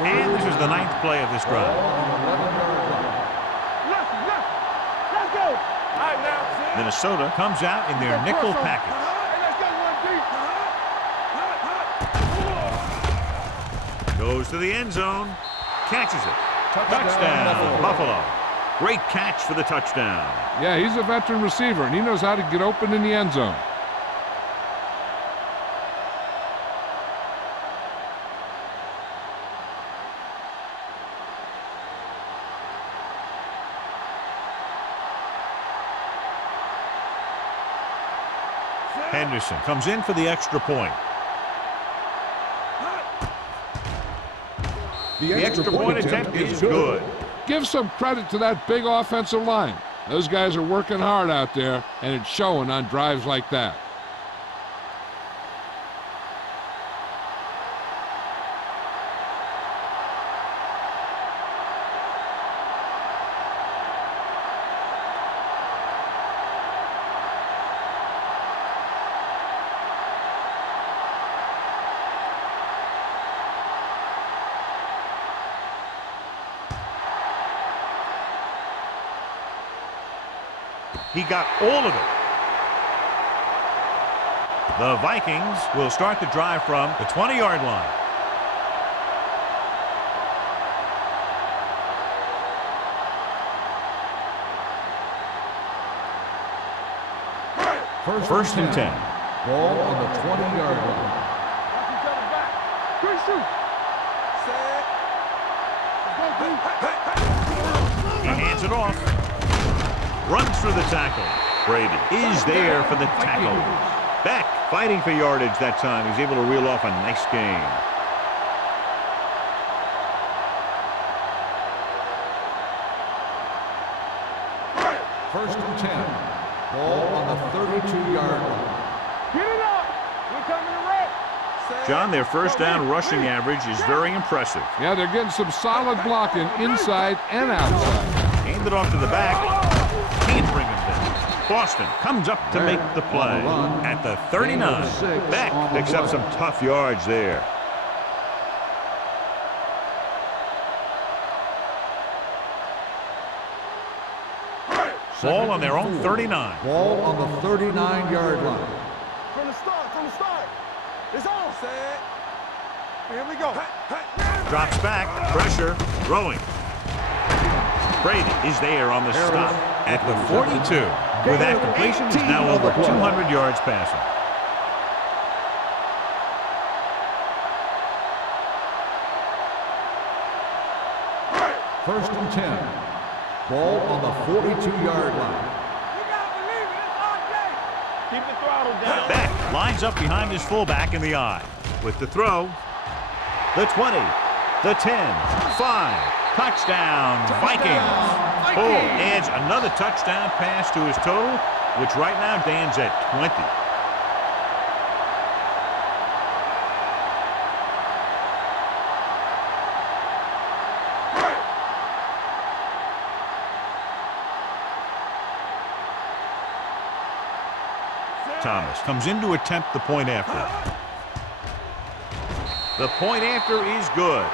And this is the 9th play of this drive. Let's go. All right, now. Minnesota comes out in their nickel package. Hey, let's get one deep. Goes to the end zone. Catches it. Touchdown, Buffalo. Great catch for the touchdown. Yeah, he's a veteran receiver, and he knows how to get open in the end zone. Henderson comes in for the extra point. The extra point attempt is good. Give some credit to that big offensive line. Those guys are working hard out there, and it's showing on drives like that. He got all of it. The Vikings will start the drive from the 20-yard line. First and 10. Ball on the 20-yard line. Watch each other back. Good shoot. Set. He hands it off. Runs through the tackle. Brady is there for the tackle. Beck fighting for yardage that time. He's able to reel off a nice gain. First and 10. Ball on the 32-yard line. Get it up. We're coming to red. John, their first down rushing average is very impressive. Yeah, they're getting some solid blocking inside and outside. Hand it off to the back. Can't bring him down. Boston comes up to make the play at the 39. Beck picks up some tough yards there. Ball on their own 39. Ball on the 39-yard line. From the start. It's on. Set. Here we go. Drops back. Pressure. Throwing. Brady is there on the stop at the 42. With that completion, he's now over 200 yards passing. First and 10. Ball on the 42-yard line. You gotta believe it. It's our day. Keep the throttle down. Beck lines up behind his fullback in the eye. With the throw, the 20, the 10, 5. Touchdown, Vikings. Oh, adds another touchdown pass to his total, which right now stands at 20. Thomas comes in to attempt the point after. The point after is good.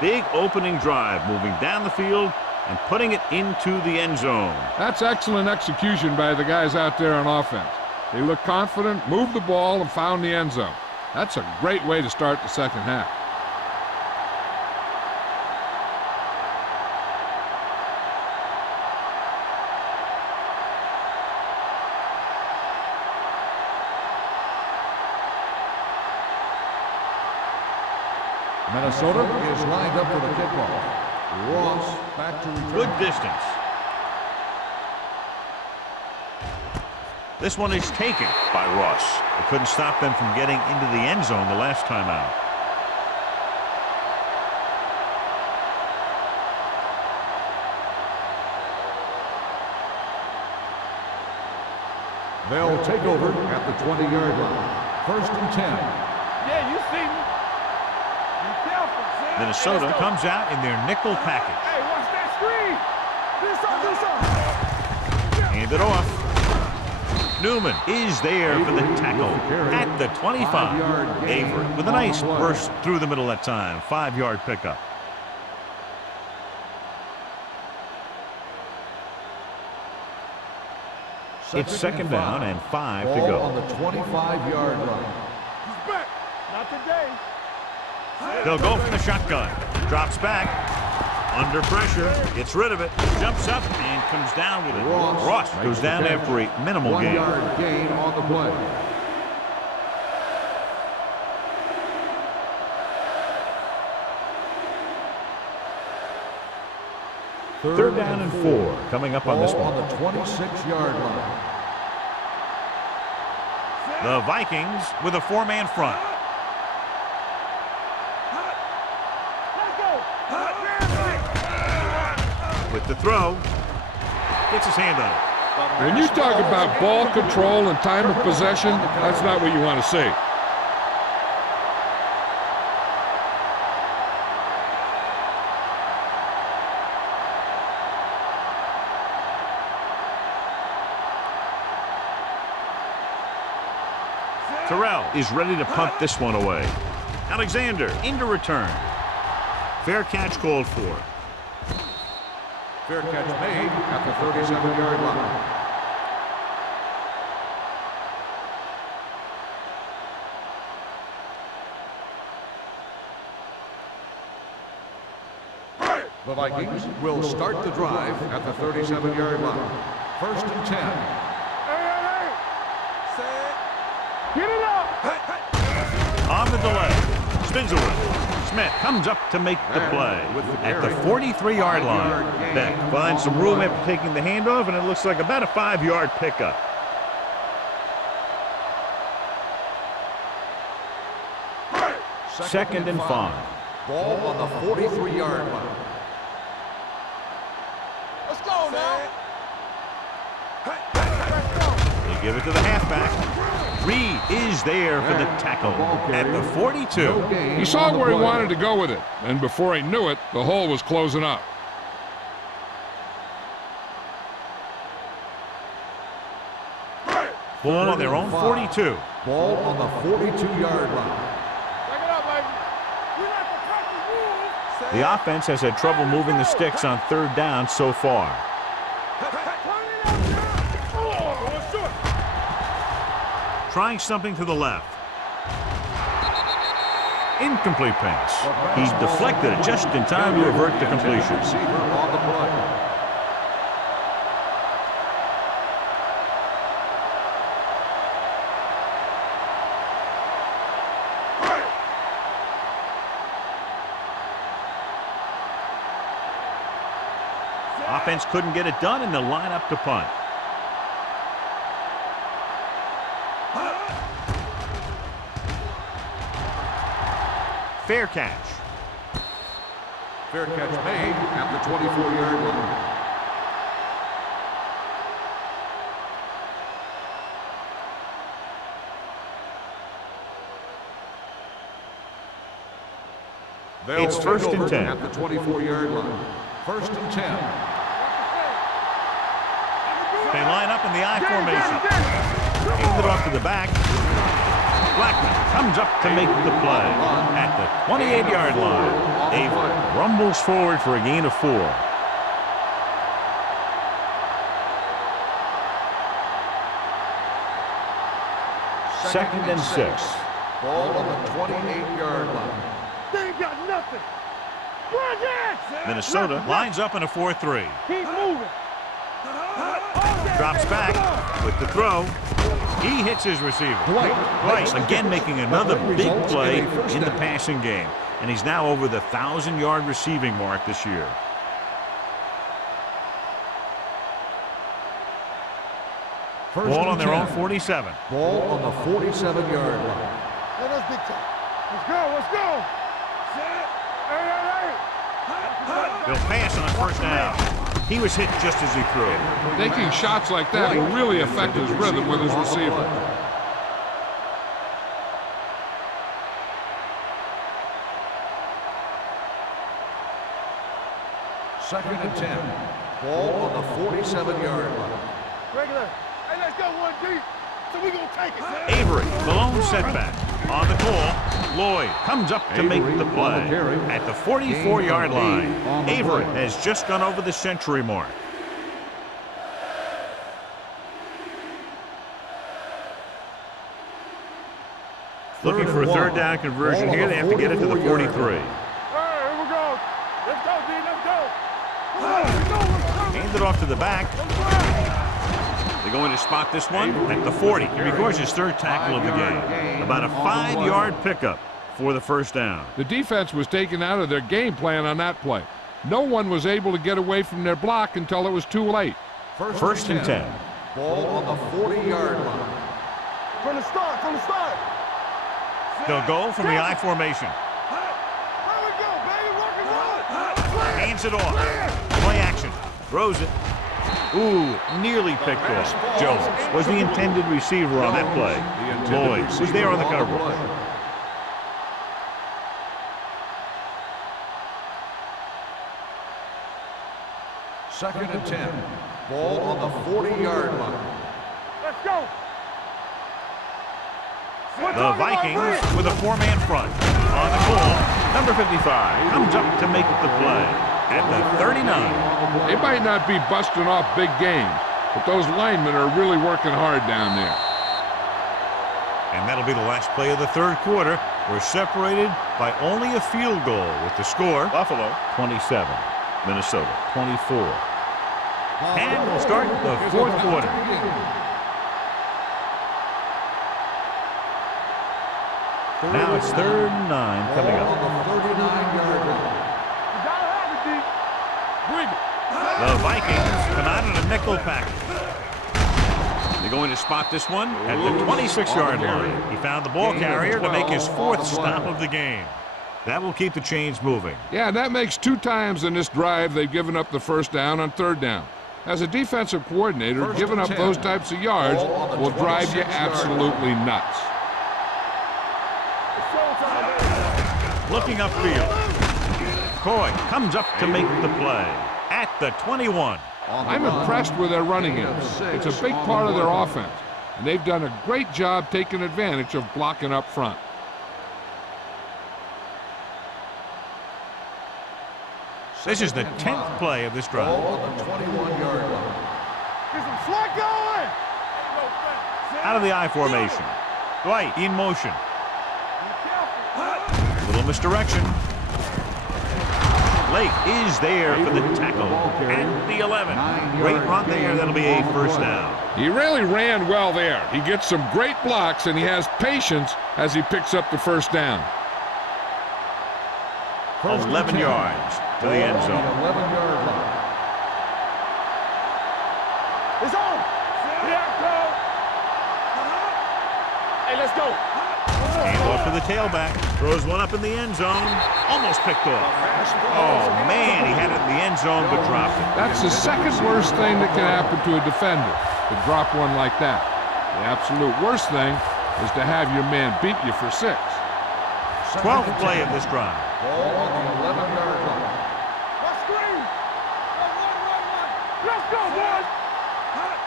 Big opening drive, moving down the field and putting it into the end zone. That's excellent execution by the guys out there on offense. They look confident, moved the ball, and found the end zone. That's a great way to start the second half. Minnesota is lined up for the kickoff. Ross back to return. Good distance. This one is taken by Ross. It couldn't stop them from getting into the end zone the last time out. They'll take over at the 20-yard line. 1st and 10. Yeah, you see me. Be careful, Sam. Minnesota comes out in their nickel package. Hey, watch that screen. This up. Hand it off. Newman is there for the tackle at the 25. Avery with a nice burst through the middle that time. 5-yard pickup. It's 2nd down and 5 to go. On the 25-yard line. He's back. Not today. They'll go from the shotgun. Drops back. Under pressure. Gets rid of it. Jumps up and comes down with it. Ross goes down after a minimal gain. 1-yard gain on the play. Third down and 4 coming up on this one. On the 26-yard line. The Vikings with a 4-man front. With the throw. Gets his hand on it. When you talk about ball control and time of possession, that's not what you want to see. Terrell is ready to punt this one away. Alexander into return. Fair catch called for. Fair catch made at the 37-yard line. The Vikings will start the drive at the 37-yard line. 1st and 10. Hey. Get it up. On the delay. Spins away. Smith comes up to make the play at the 43-yard line. Beck finds some room after taking the handoff, and it looks like about a 5-yard pickup. Second and 5. Ball on the 43-yard line. Let's go now. They give it to the halfback. Reed is there for the tackle at the 42. He saw where he wanted to go with it, and before he knew it, the hole was closing up. Ball on their own 42. Ball on the 42-yard line. Take it up, baby. We like to practice rules. The offense has had trouble moving the sticks on 3rd down so far. Trying something to the left. Incomplete pass. He deflected it just in time to avert the completion. Receiver on the play. Offense couldn't get it done, and they'll line up to punt. Fair catch. Fair catch made at the 24-yard line. It's 1st and 10. At the 24-yard line. 1st and 10. They line up in the I formation. Hand it off to the back. Blackman comes up to make the play at the 28-yard line. Avery rumbles forward for a gain of 4. Second and 6. Ball on the 28-yard line. They ain't got nothing. Run that. Minnesota lines up in a 4-3. Keep moving. Drops back with the throw. He hits his receiver. Bryce again making another big play in the passing game. And he's now over the 1,000-yard receiving mark this year. Ball on their own 47. Ball on the 47-yard line. Let us big time. Let's go. Hey. They'll pass on 1st down. He was hit just as he threw. Taking shots like that will really affect his rhythm with his receiver. Second and 10. Ball on the 47-yard line. Regular. Hey, let's go one deep. So we gonna take it. Avery, the lone setback. On the call, Lloyd comes up to make the play. At the 44-yard line, Avery has just gone over the century mark. Looking for a third down conversion here. They have to get it to the 43. All right, here we go. Let's go, D. Let's go. Hand it off to the back. They're going to spot this one at the 40. He records his third tackle of the game. About a 5-yard pickup for the first down. The defense was taken out of their game plan on that play. No one was able to get away from their block until it was too late. First and 10. Ball on the 40-yard line. From the start, from the start. They'll go from the I formation. There we go, baby. Work is on. Hands it off. Play action. Throws it. Ooh, nearly picked off. Jones was the intended receiver on that play. Lloyd was there on the coverage. Second and 10. Ball on the 40-yard line. Let's go. The Vikings with a 4-man front. On the call, number 55 comes up to make the play at the 39. They might not be busting off big games, but those linemen are really working hard down there. And that'll be the last play of the third quarter. We're separated by only a field goal with the score Buffalo 27, Minnesota 24. And we'll start the fourth quarter. Now it's 3rd and 9 coming up. The Vikings come out in a nickel package. They're going to spot this one at the 26-yard line. He found the ball carrier to make his 4th stop of the game. That will keep the chains moving. Yeah, that makes 2 times in this drive they've given up the first down on 3rd down. As a defensive coordinator, giving up those types of yards will drive you absolutely nuts. Looking upfield. Coy comes up to make the play at the 21. I'm impressed with their running game. It's a big part of their offense, and they've done a great job taking advantage of blocking up front. This is the 10th play of this drive. Ball on the 21-yard line. Get some slack going. Out of the I formation. Dwight in motion. Little misdirection. Lake is there for the tackle at the 11. Great run there. That'll be a first down. He really ran well there. He gets some great blocks, and he has patience as he picks up the first down. 11 yards to the end zone. 11-yard line. It's on. Hey, let's go. Hand off to the tailback. Throws one up in the end zone. Almost picked off. Oh, man, he had it in the end zone but dropped it. That's the second worst thing that can happen to a defender, to drop one like that. The absolute worst thing is to have your man beat you for 6. 12th play of this drive. Ball on the 11-yard line. Let's screen. Run. Let's go, boys.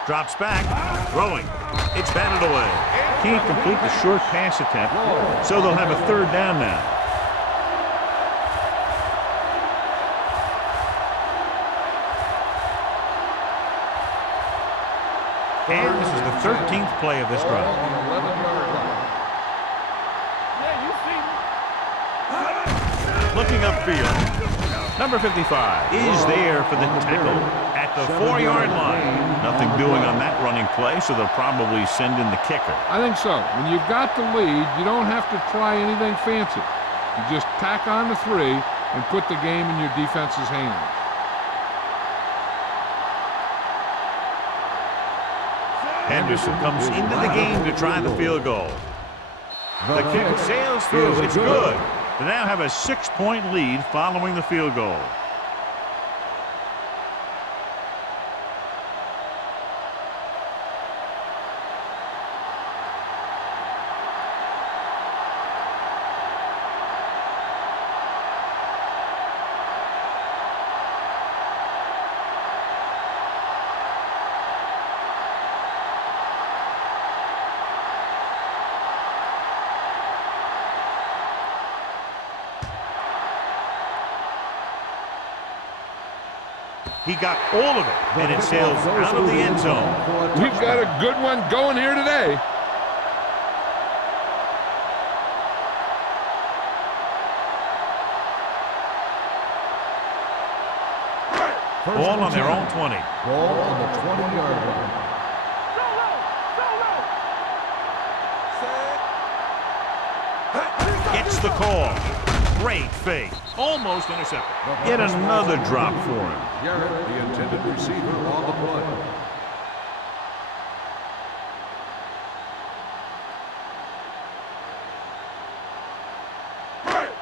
Drops back. Throwing. It's batted away. Can't complete the short pass attempt, so they'll have a 3rd down now. And this is the 13th play of this Ball drive. on the 11-yard line. Yeah, you see me. Looking upfield. Number 55 is there for the tackle at the 4-yard line. Nothing doing on that running play, so they'll probably send in the kicker. I think so. When you've got the lead, you don't have to try anything fancy. You just tack on the 3 and put the game in your defense's hands. Henderson comes into the game to try the field goal. The kick sails through. It's good. They now have a 6-point lead following the field goal. He got all of it, and it sails out of the end zone. We've got a good one going here today. Ball on their own 20. Ball on the 20-yard line. Gets the call. Great fake. Almost intercepted. Yet another drop for him. Garrett, the intended receiver, on the play.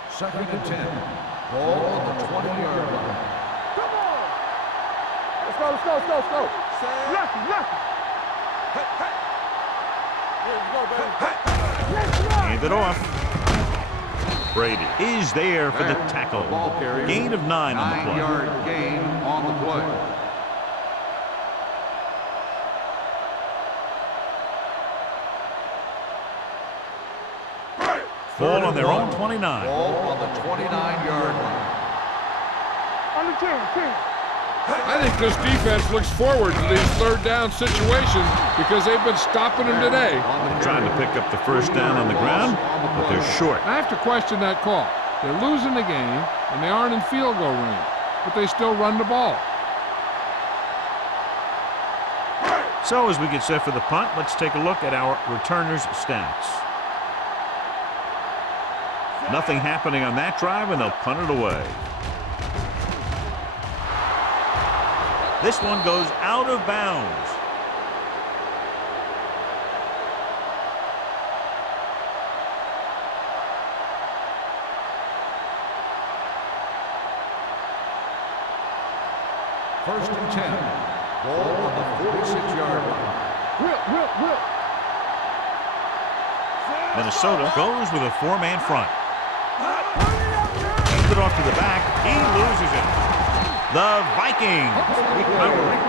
Second and 10. Ball on the 20-yard line. Come on! Let's go, let's go, let's go, let's go. Lucky, lucky. Here we go, baby. Let's go. Hand it off. Brady is there for the tackle. Gain of 9 on the play. 9-yard gain on the play. Ball on their own 29. Ball on the 29-yard line. On the 10. I think this defense looks forward to these third down situations because they've been stopping them today. Trying to pick up the first down on the ground, but they're short. I have to question that call. They're losing the game, and they aren't in field goal range, but they still run the ball. So as we get set for the punt, let's take a look at our returners' stats. Nothing happening on that drive, and they'll punt it away. This one goes out of bounds. First and 10. Ball on the 46-yard line. Whip. Minnesota goes with a 4-man front. Hands it off to the back. He loses it. The Vikings recovering.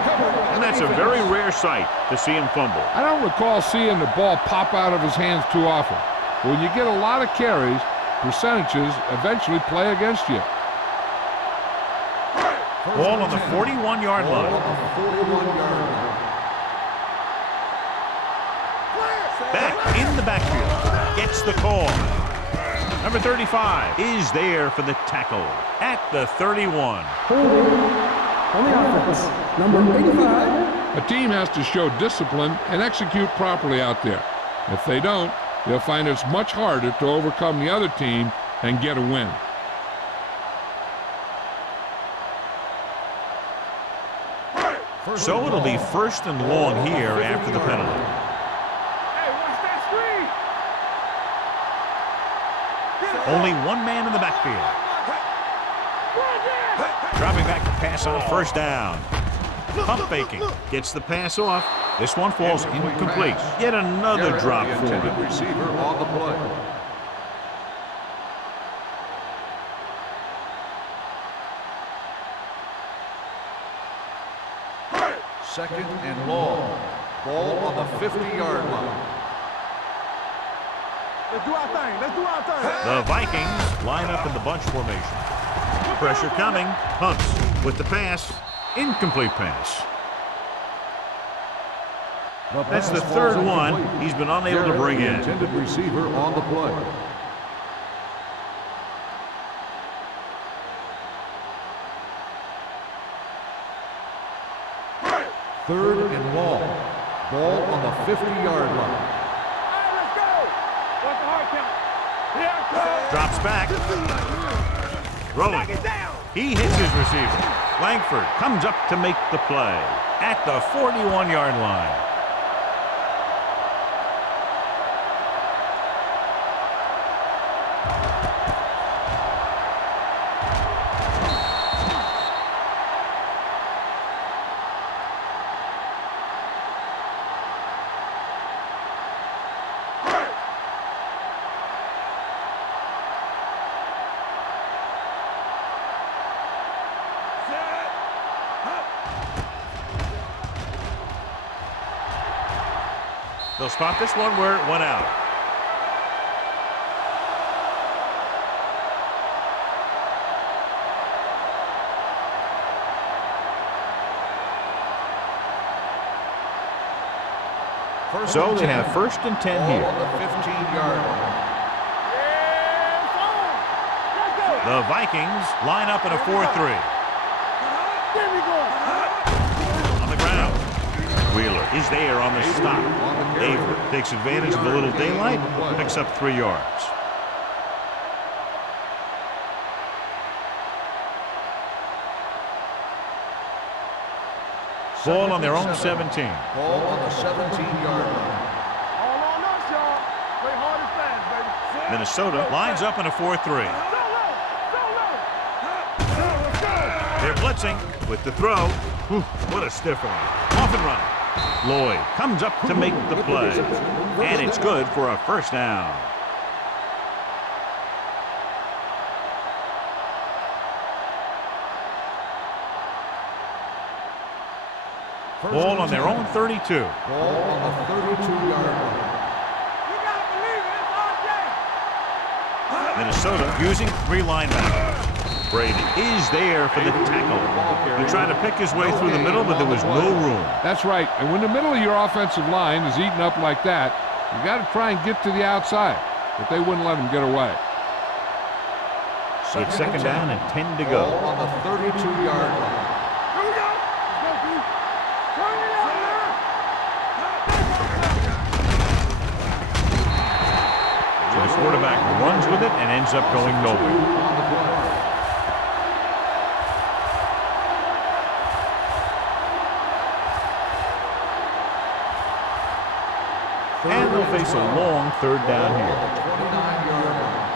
And that's a very rare sight to see him fumble. I don't recall seeing the ball pop out of his hands too often. But when you get a lot of carries, percentages eventually play against you. Ball on the 41-yard line. Back in the backfield. Gets the call. Number 35 is there for the tackle at the 31. Holding on the offense. Number 85. A team has to show discipline and execute properly out there. If they don't, they'll find it's much harder to overcome the other team and get a win. So it'll be first and long here after the penalty. Hey, watch that screen. Only one man in the backfield. Dropping back to pass on first down. Pump faking. Gets the pass off. This one falls incomplete. Yet another drop for him. Receiver on the play. Second and long. Ball on the 50-yard line. Let's do our thing. The Vikings line up in the bunch formation. Pressure coming. Hunts with the pass. Incomplete pass. That's the third one he's been unable to bring in. Intended receiver on the play. Third and long. Ball on the 50-yard line. Hey, let's go. What's the hard count? Yeah, Drops back. Rolling. He hits his receiver. Langford comes up to make the play at the 41-yard line. They'll spot this one where it went out. So they have first and 10 Ball here. on the 15-yard line. The Vikings line up in a 4-3. On the ground. Wheeler is there on the stop. Avery takes advantage of a little daylight, picks up 3 yards. Ball on their own 17. Ball on the 17-yard line. All on us, y'all. Play hard and fast, baby. Minnesota lines up in a 4-3. They're blitzing with the throw. Whew, what a stiff one. Off and running. Lloyd comes up to make the play. And it's good for a first down. Ball on their own 32. Ball on the 32-yard line. You gotta believe it. It's RJ. Minnesota using 3 linebackers. Brady is there for the tackle. He tried to pick his way through the middle, but there was no room. That's right. And when the middle of your offensive line is eaten up like that, you got to try and get to the outside. But they wouldn't let him get away. It's second down and 10 to go. Ball on the 32-yard line. Here we go. Let's go, Keith. Turn it out now. So the quarterback runs with it and ends up going nowhere. And they'll face a long third down here. 29-yard line.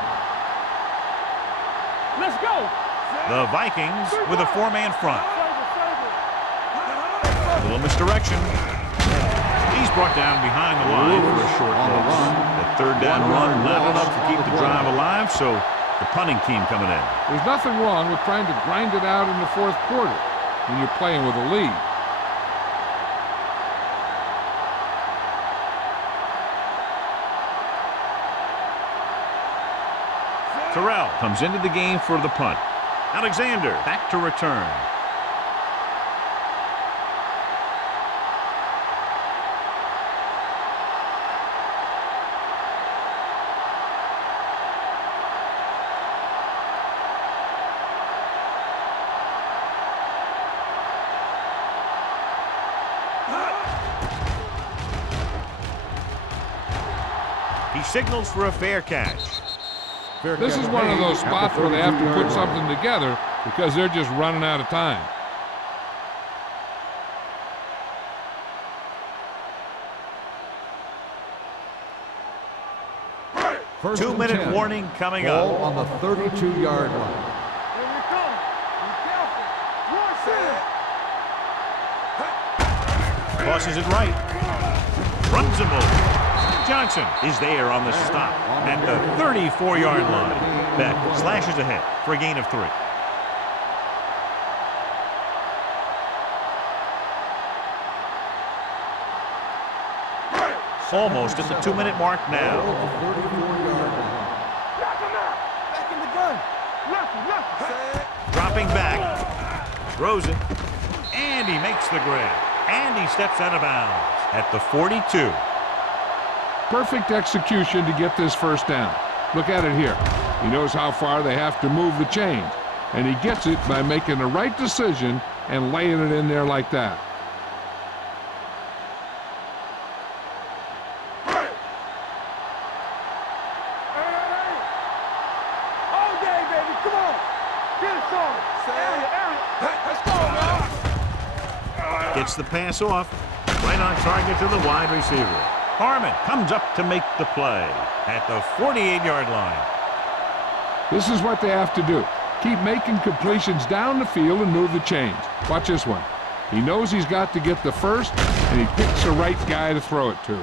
Let's go. The Vikings with a 4-man front. Save A little misdirection. He's brought down behind the line for a short loss. The third down run not enough to keep the drive alive, so the punting team coming in. There's nothing wrong with trying to grind it out in the fourth quarter when you're playing with a lead. Terrell comes into the game for the punt. Alexander back to return. He signals for a fair catch. This is one of those spots where they have to put something together because they're just running out of time. First 2-minute 10. warning coming Ball up. on the 32-yard line. Here we come. Be careful. One center. Tosses it right. Runs him over. Johnson is there on the stop at the 34-yard line. Beck slashes ahead for a gain of 3. Almost at the 2-minute mark now. Ball on the 34-yard line. Knock him out. Back in the gun. Left. Dropping back. Throws it. And he makes the grab. And he steps out of bounds at the 42. Perfect execution to get this first down. Look at it here. He knows how far they have to move the chains, and he gets it by making the right decision and laying it in there like that. All day, baby. Come on. Get it started. Area. Let's go, man. Gets the pass off. Right on target to the wide receiver. Harmon comes up to make the play at the 48-yard line. This is what they have to do. Keep making completions down the field and move the chains. Watch this one. He knows he's got to get the first, and he picks the right guy to throw it to.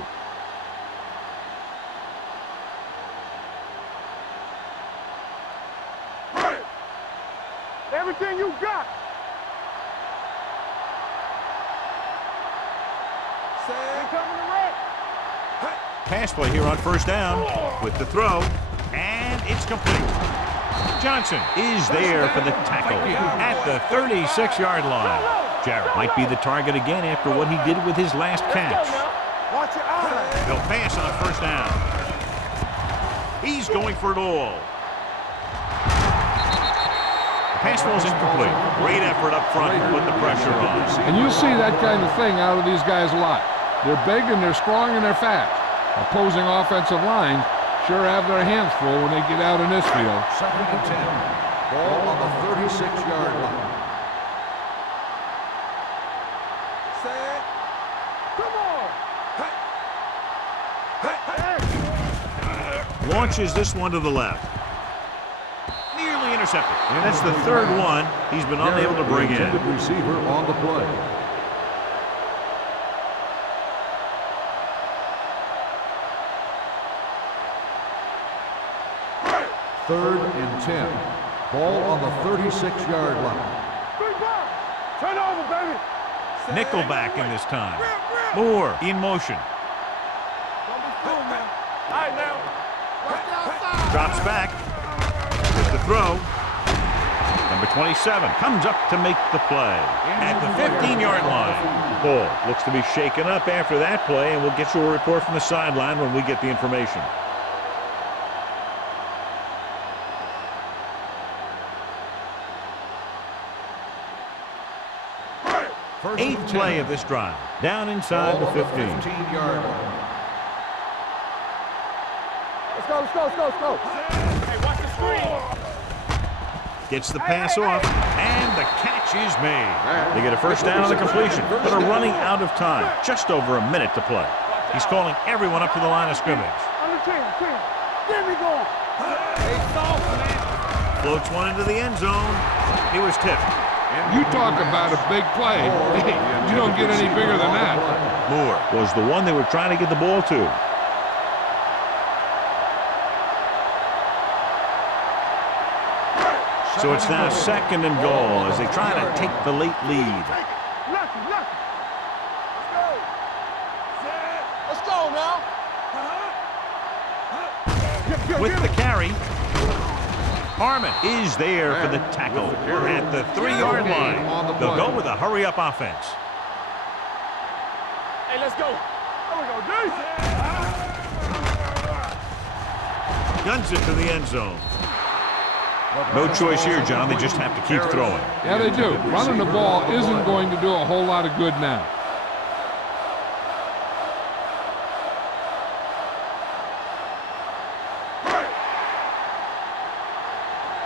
Everything you got. Say, coming to right. Pass play here on first down with the throw, and it's complete. Johnson is there for the tackle at the 36-yard line. Jarrett might be the target again after what he did with his last catch. Watch your eyes. They'll pass on a first down. He's going for it all. The pass falls incomplete. Great effort up front to put the pressure on. And you see that kind of thing out of these guys a lot. They're big and they're strong and they're fast. Opposing offensive lines sure have their hands full when they get out in this field. 2nd and 10. Ball on the 36-yard line. Set. Come on. Launches this one to the left. Nearly intercepted. And that's the third one he's been unable to bring in. Intended receiver on the play. 3rd and 10. Ball on the 36-yard line. Turn over, baby. Nickelback in this time. Moore in motion. Don't be fooled, man. All right, now. Watch outside. Drops back. With the throw. Number 27 comes up to make the play. At the 15-yard line. Ball looks to be shaken up after that play, and we'll get you a report from the sideline when we get the information. Eighth play of this drive. Down inside the 15. 15-yard line. Let's go, let's go, let's go, let's go. Hey, watch the screen. Gets the pass off, and the catch is made. They get a first down on the completion, but are running out of time. Just over a minute to play. He's calling everyone up to the line of scrimmage. On the team. Get me going. Hey, soft, man. Floats one into the end zone. He was tipped. You talk about a big play. You don't get any bigger than that. Moore was the one they were trying to get the ball to. So it's now 2nd and goal as they try to take the late lead. Lucky. Let's go now. With the carry, Harmon is there for the tackle. We're at the 3-yard line. They'll go with a hurry-up offense. Hey, let's go. There we go, dude. Guns it to the end zone. No choice here, John. They just have to keep throwing. Yeah, they do. Running the ball isn't going to do a whole lot of good now.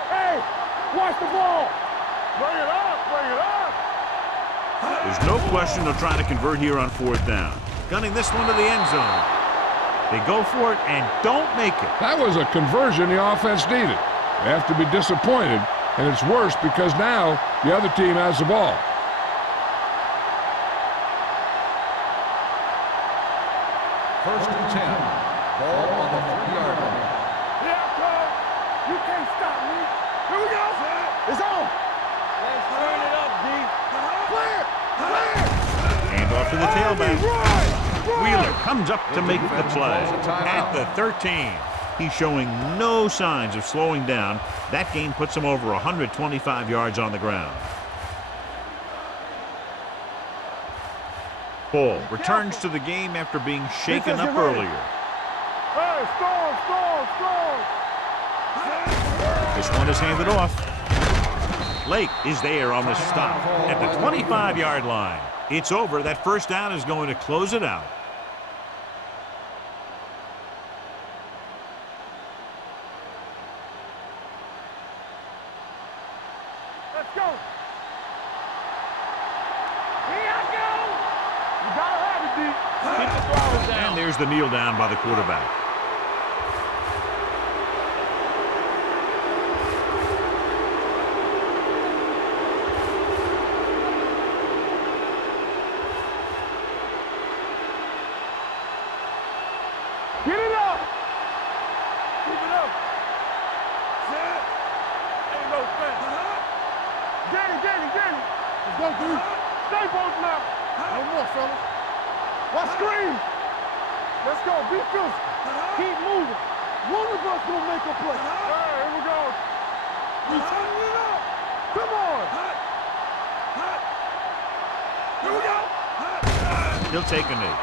Hey, watch the ball. Bring it up. There's no question they'll try to convert here on 4th down. Gunning this one to the end zone. They go for it and don't make it. That was a conversion the offense needed. They have to be disappointed, and it's worse because now the other team has the ball. First and 10. Ball on the 3-yard line. Yeah, coach. You can't stop me. Here we go. It's on. Let's turn it up, D. Clear. And off to the tailback. Wheeler comes up to make the play. At the 13. He's showing no signs of slowing down. That game puts him over 125 yards on the ground. Ball returns to the game after being shaken up earlier. Hey, strong. This one is handed off. Lake is there on the stop at the 25-yard line. It's over. That first down is going to close it out. Let's go. Here I go. You gotta have it, D. Keep the throwers down. And there's the kneel down by the quarterback. Get it up. Keep it up. Set. Ain't no fence. Get it. Let's go, dude. Stay both now. No more, fellas. Watch screen. Let's go. Be physical. Keep moving. One of us gonna make a play. Hey, here we go. We turning it up. Come on. Here we go. He'll take a knee.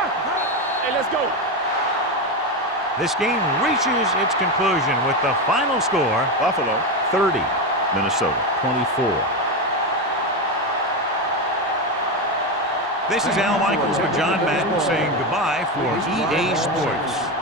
Hey, let's go. This game reaches its conclusion with the final score, Buffalo 30, Minnesota 24. This is Al Michaels with John Madden saying goodbye for EA Sports.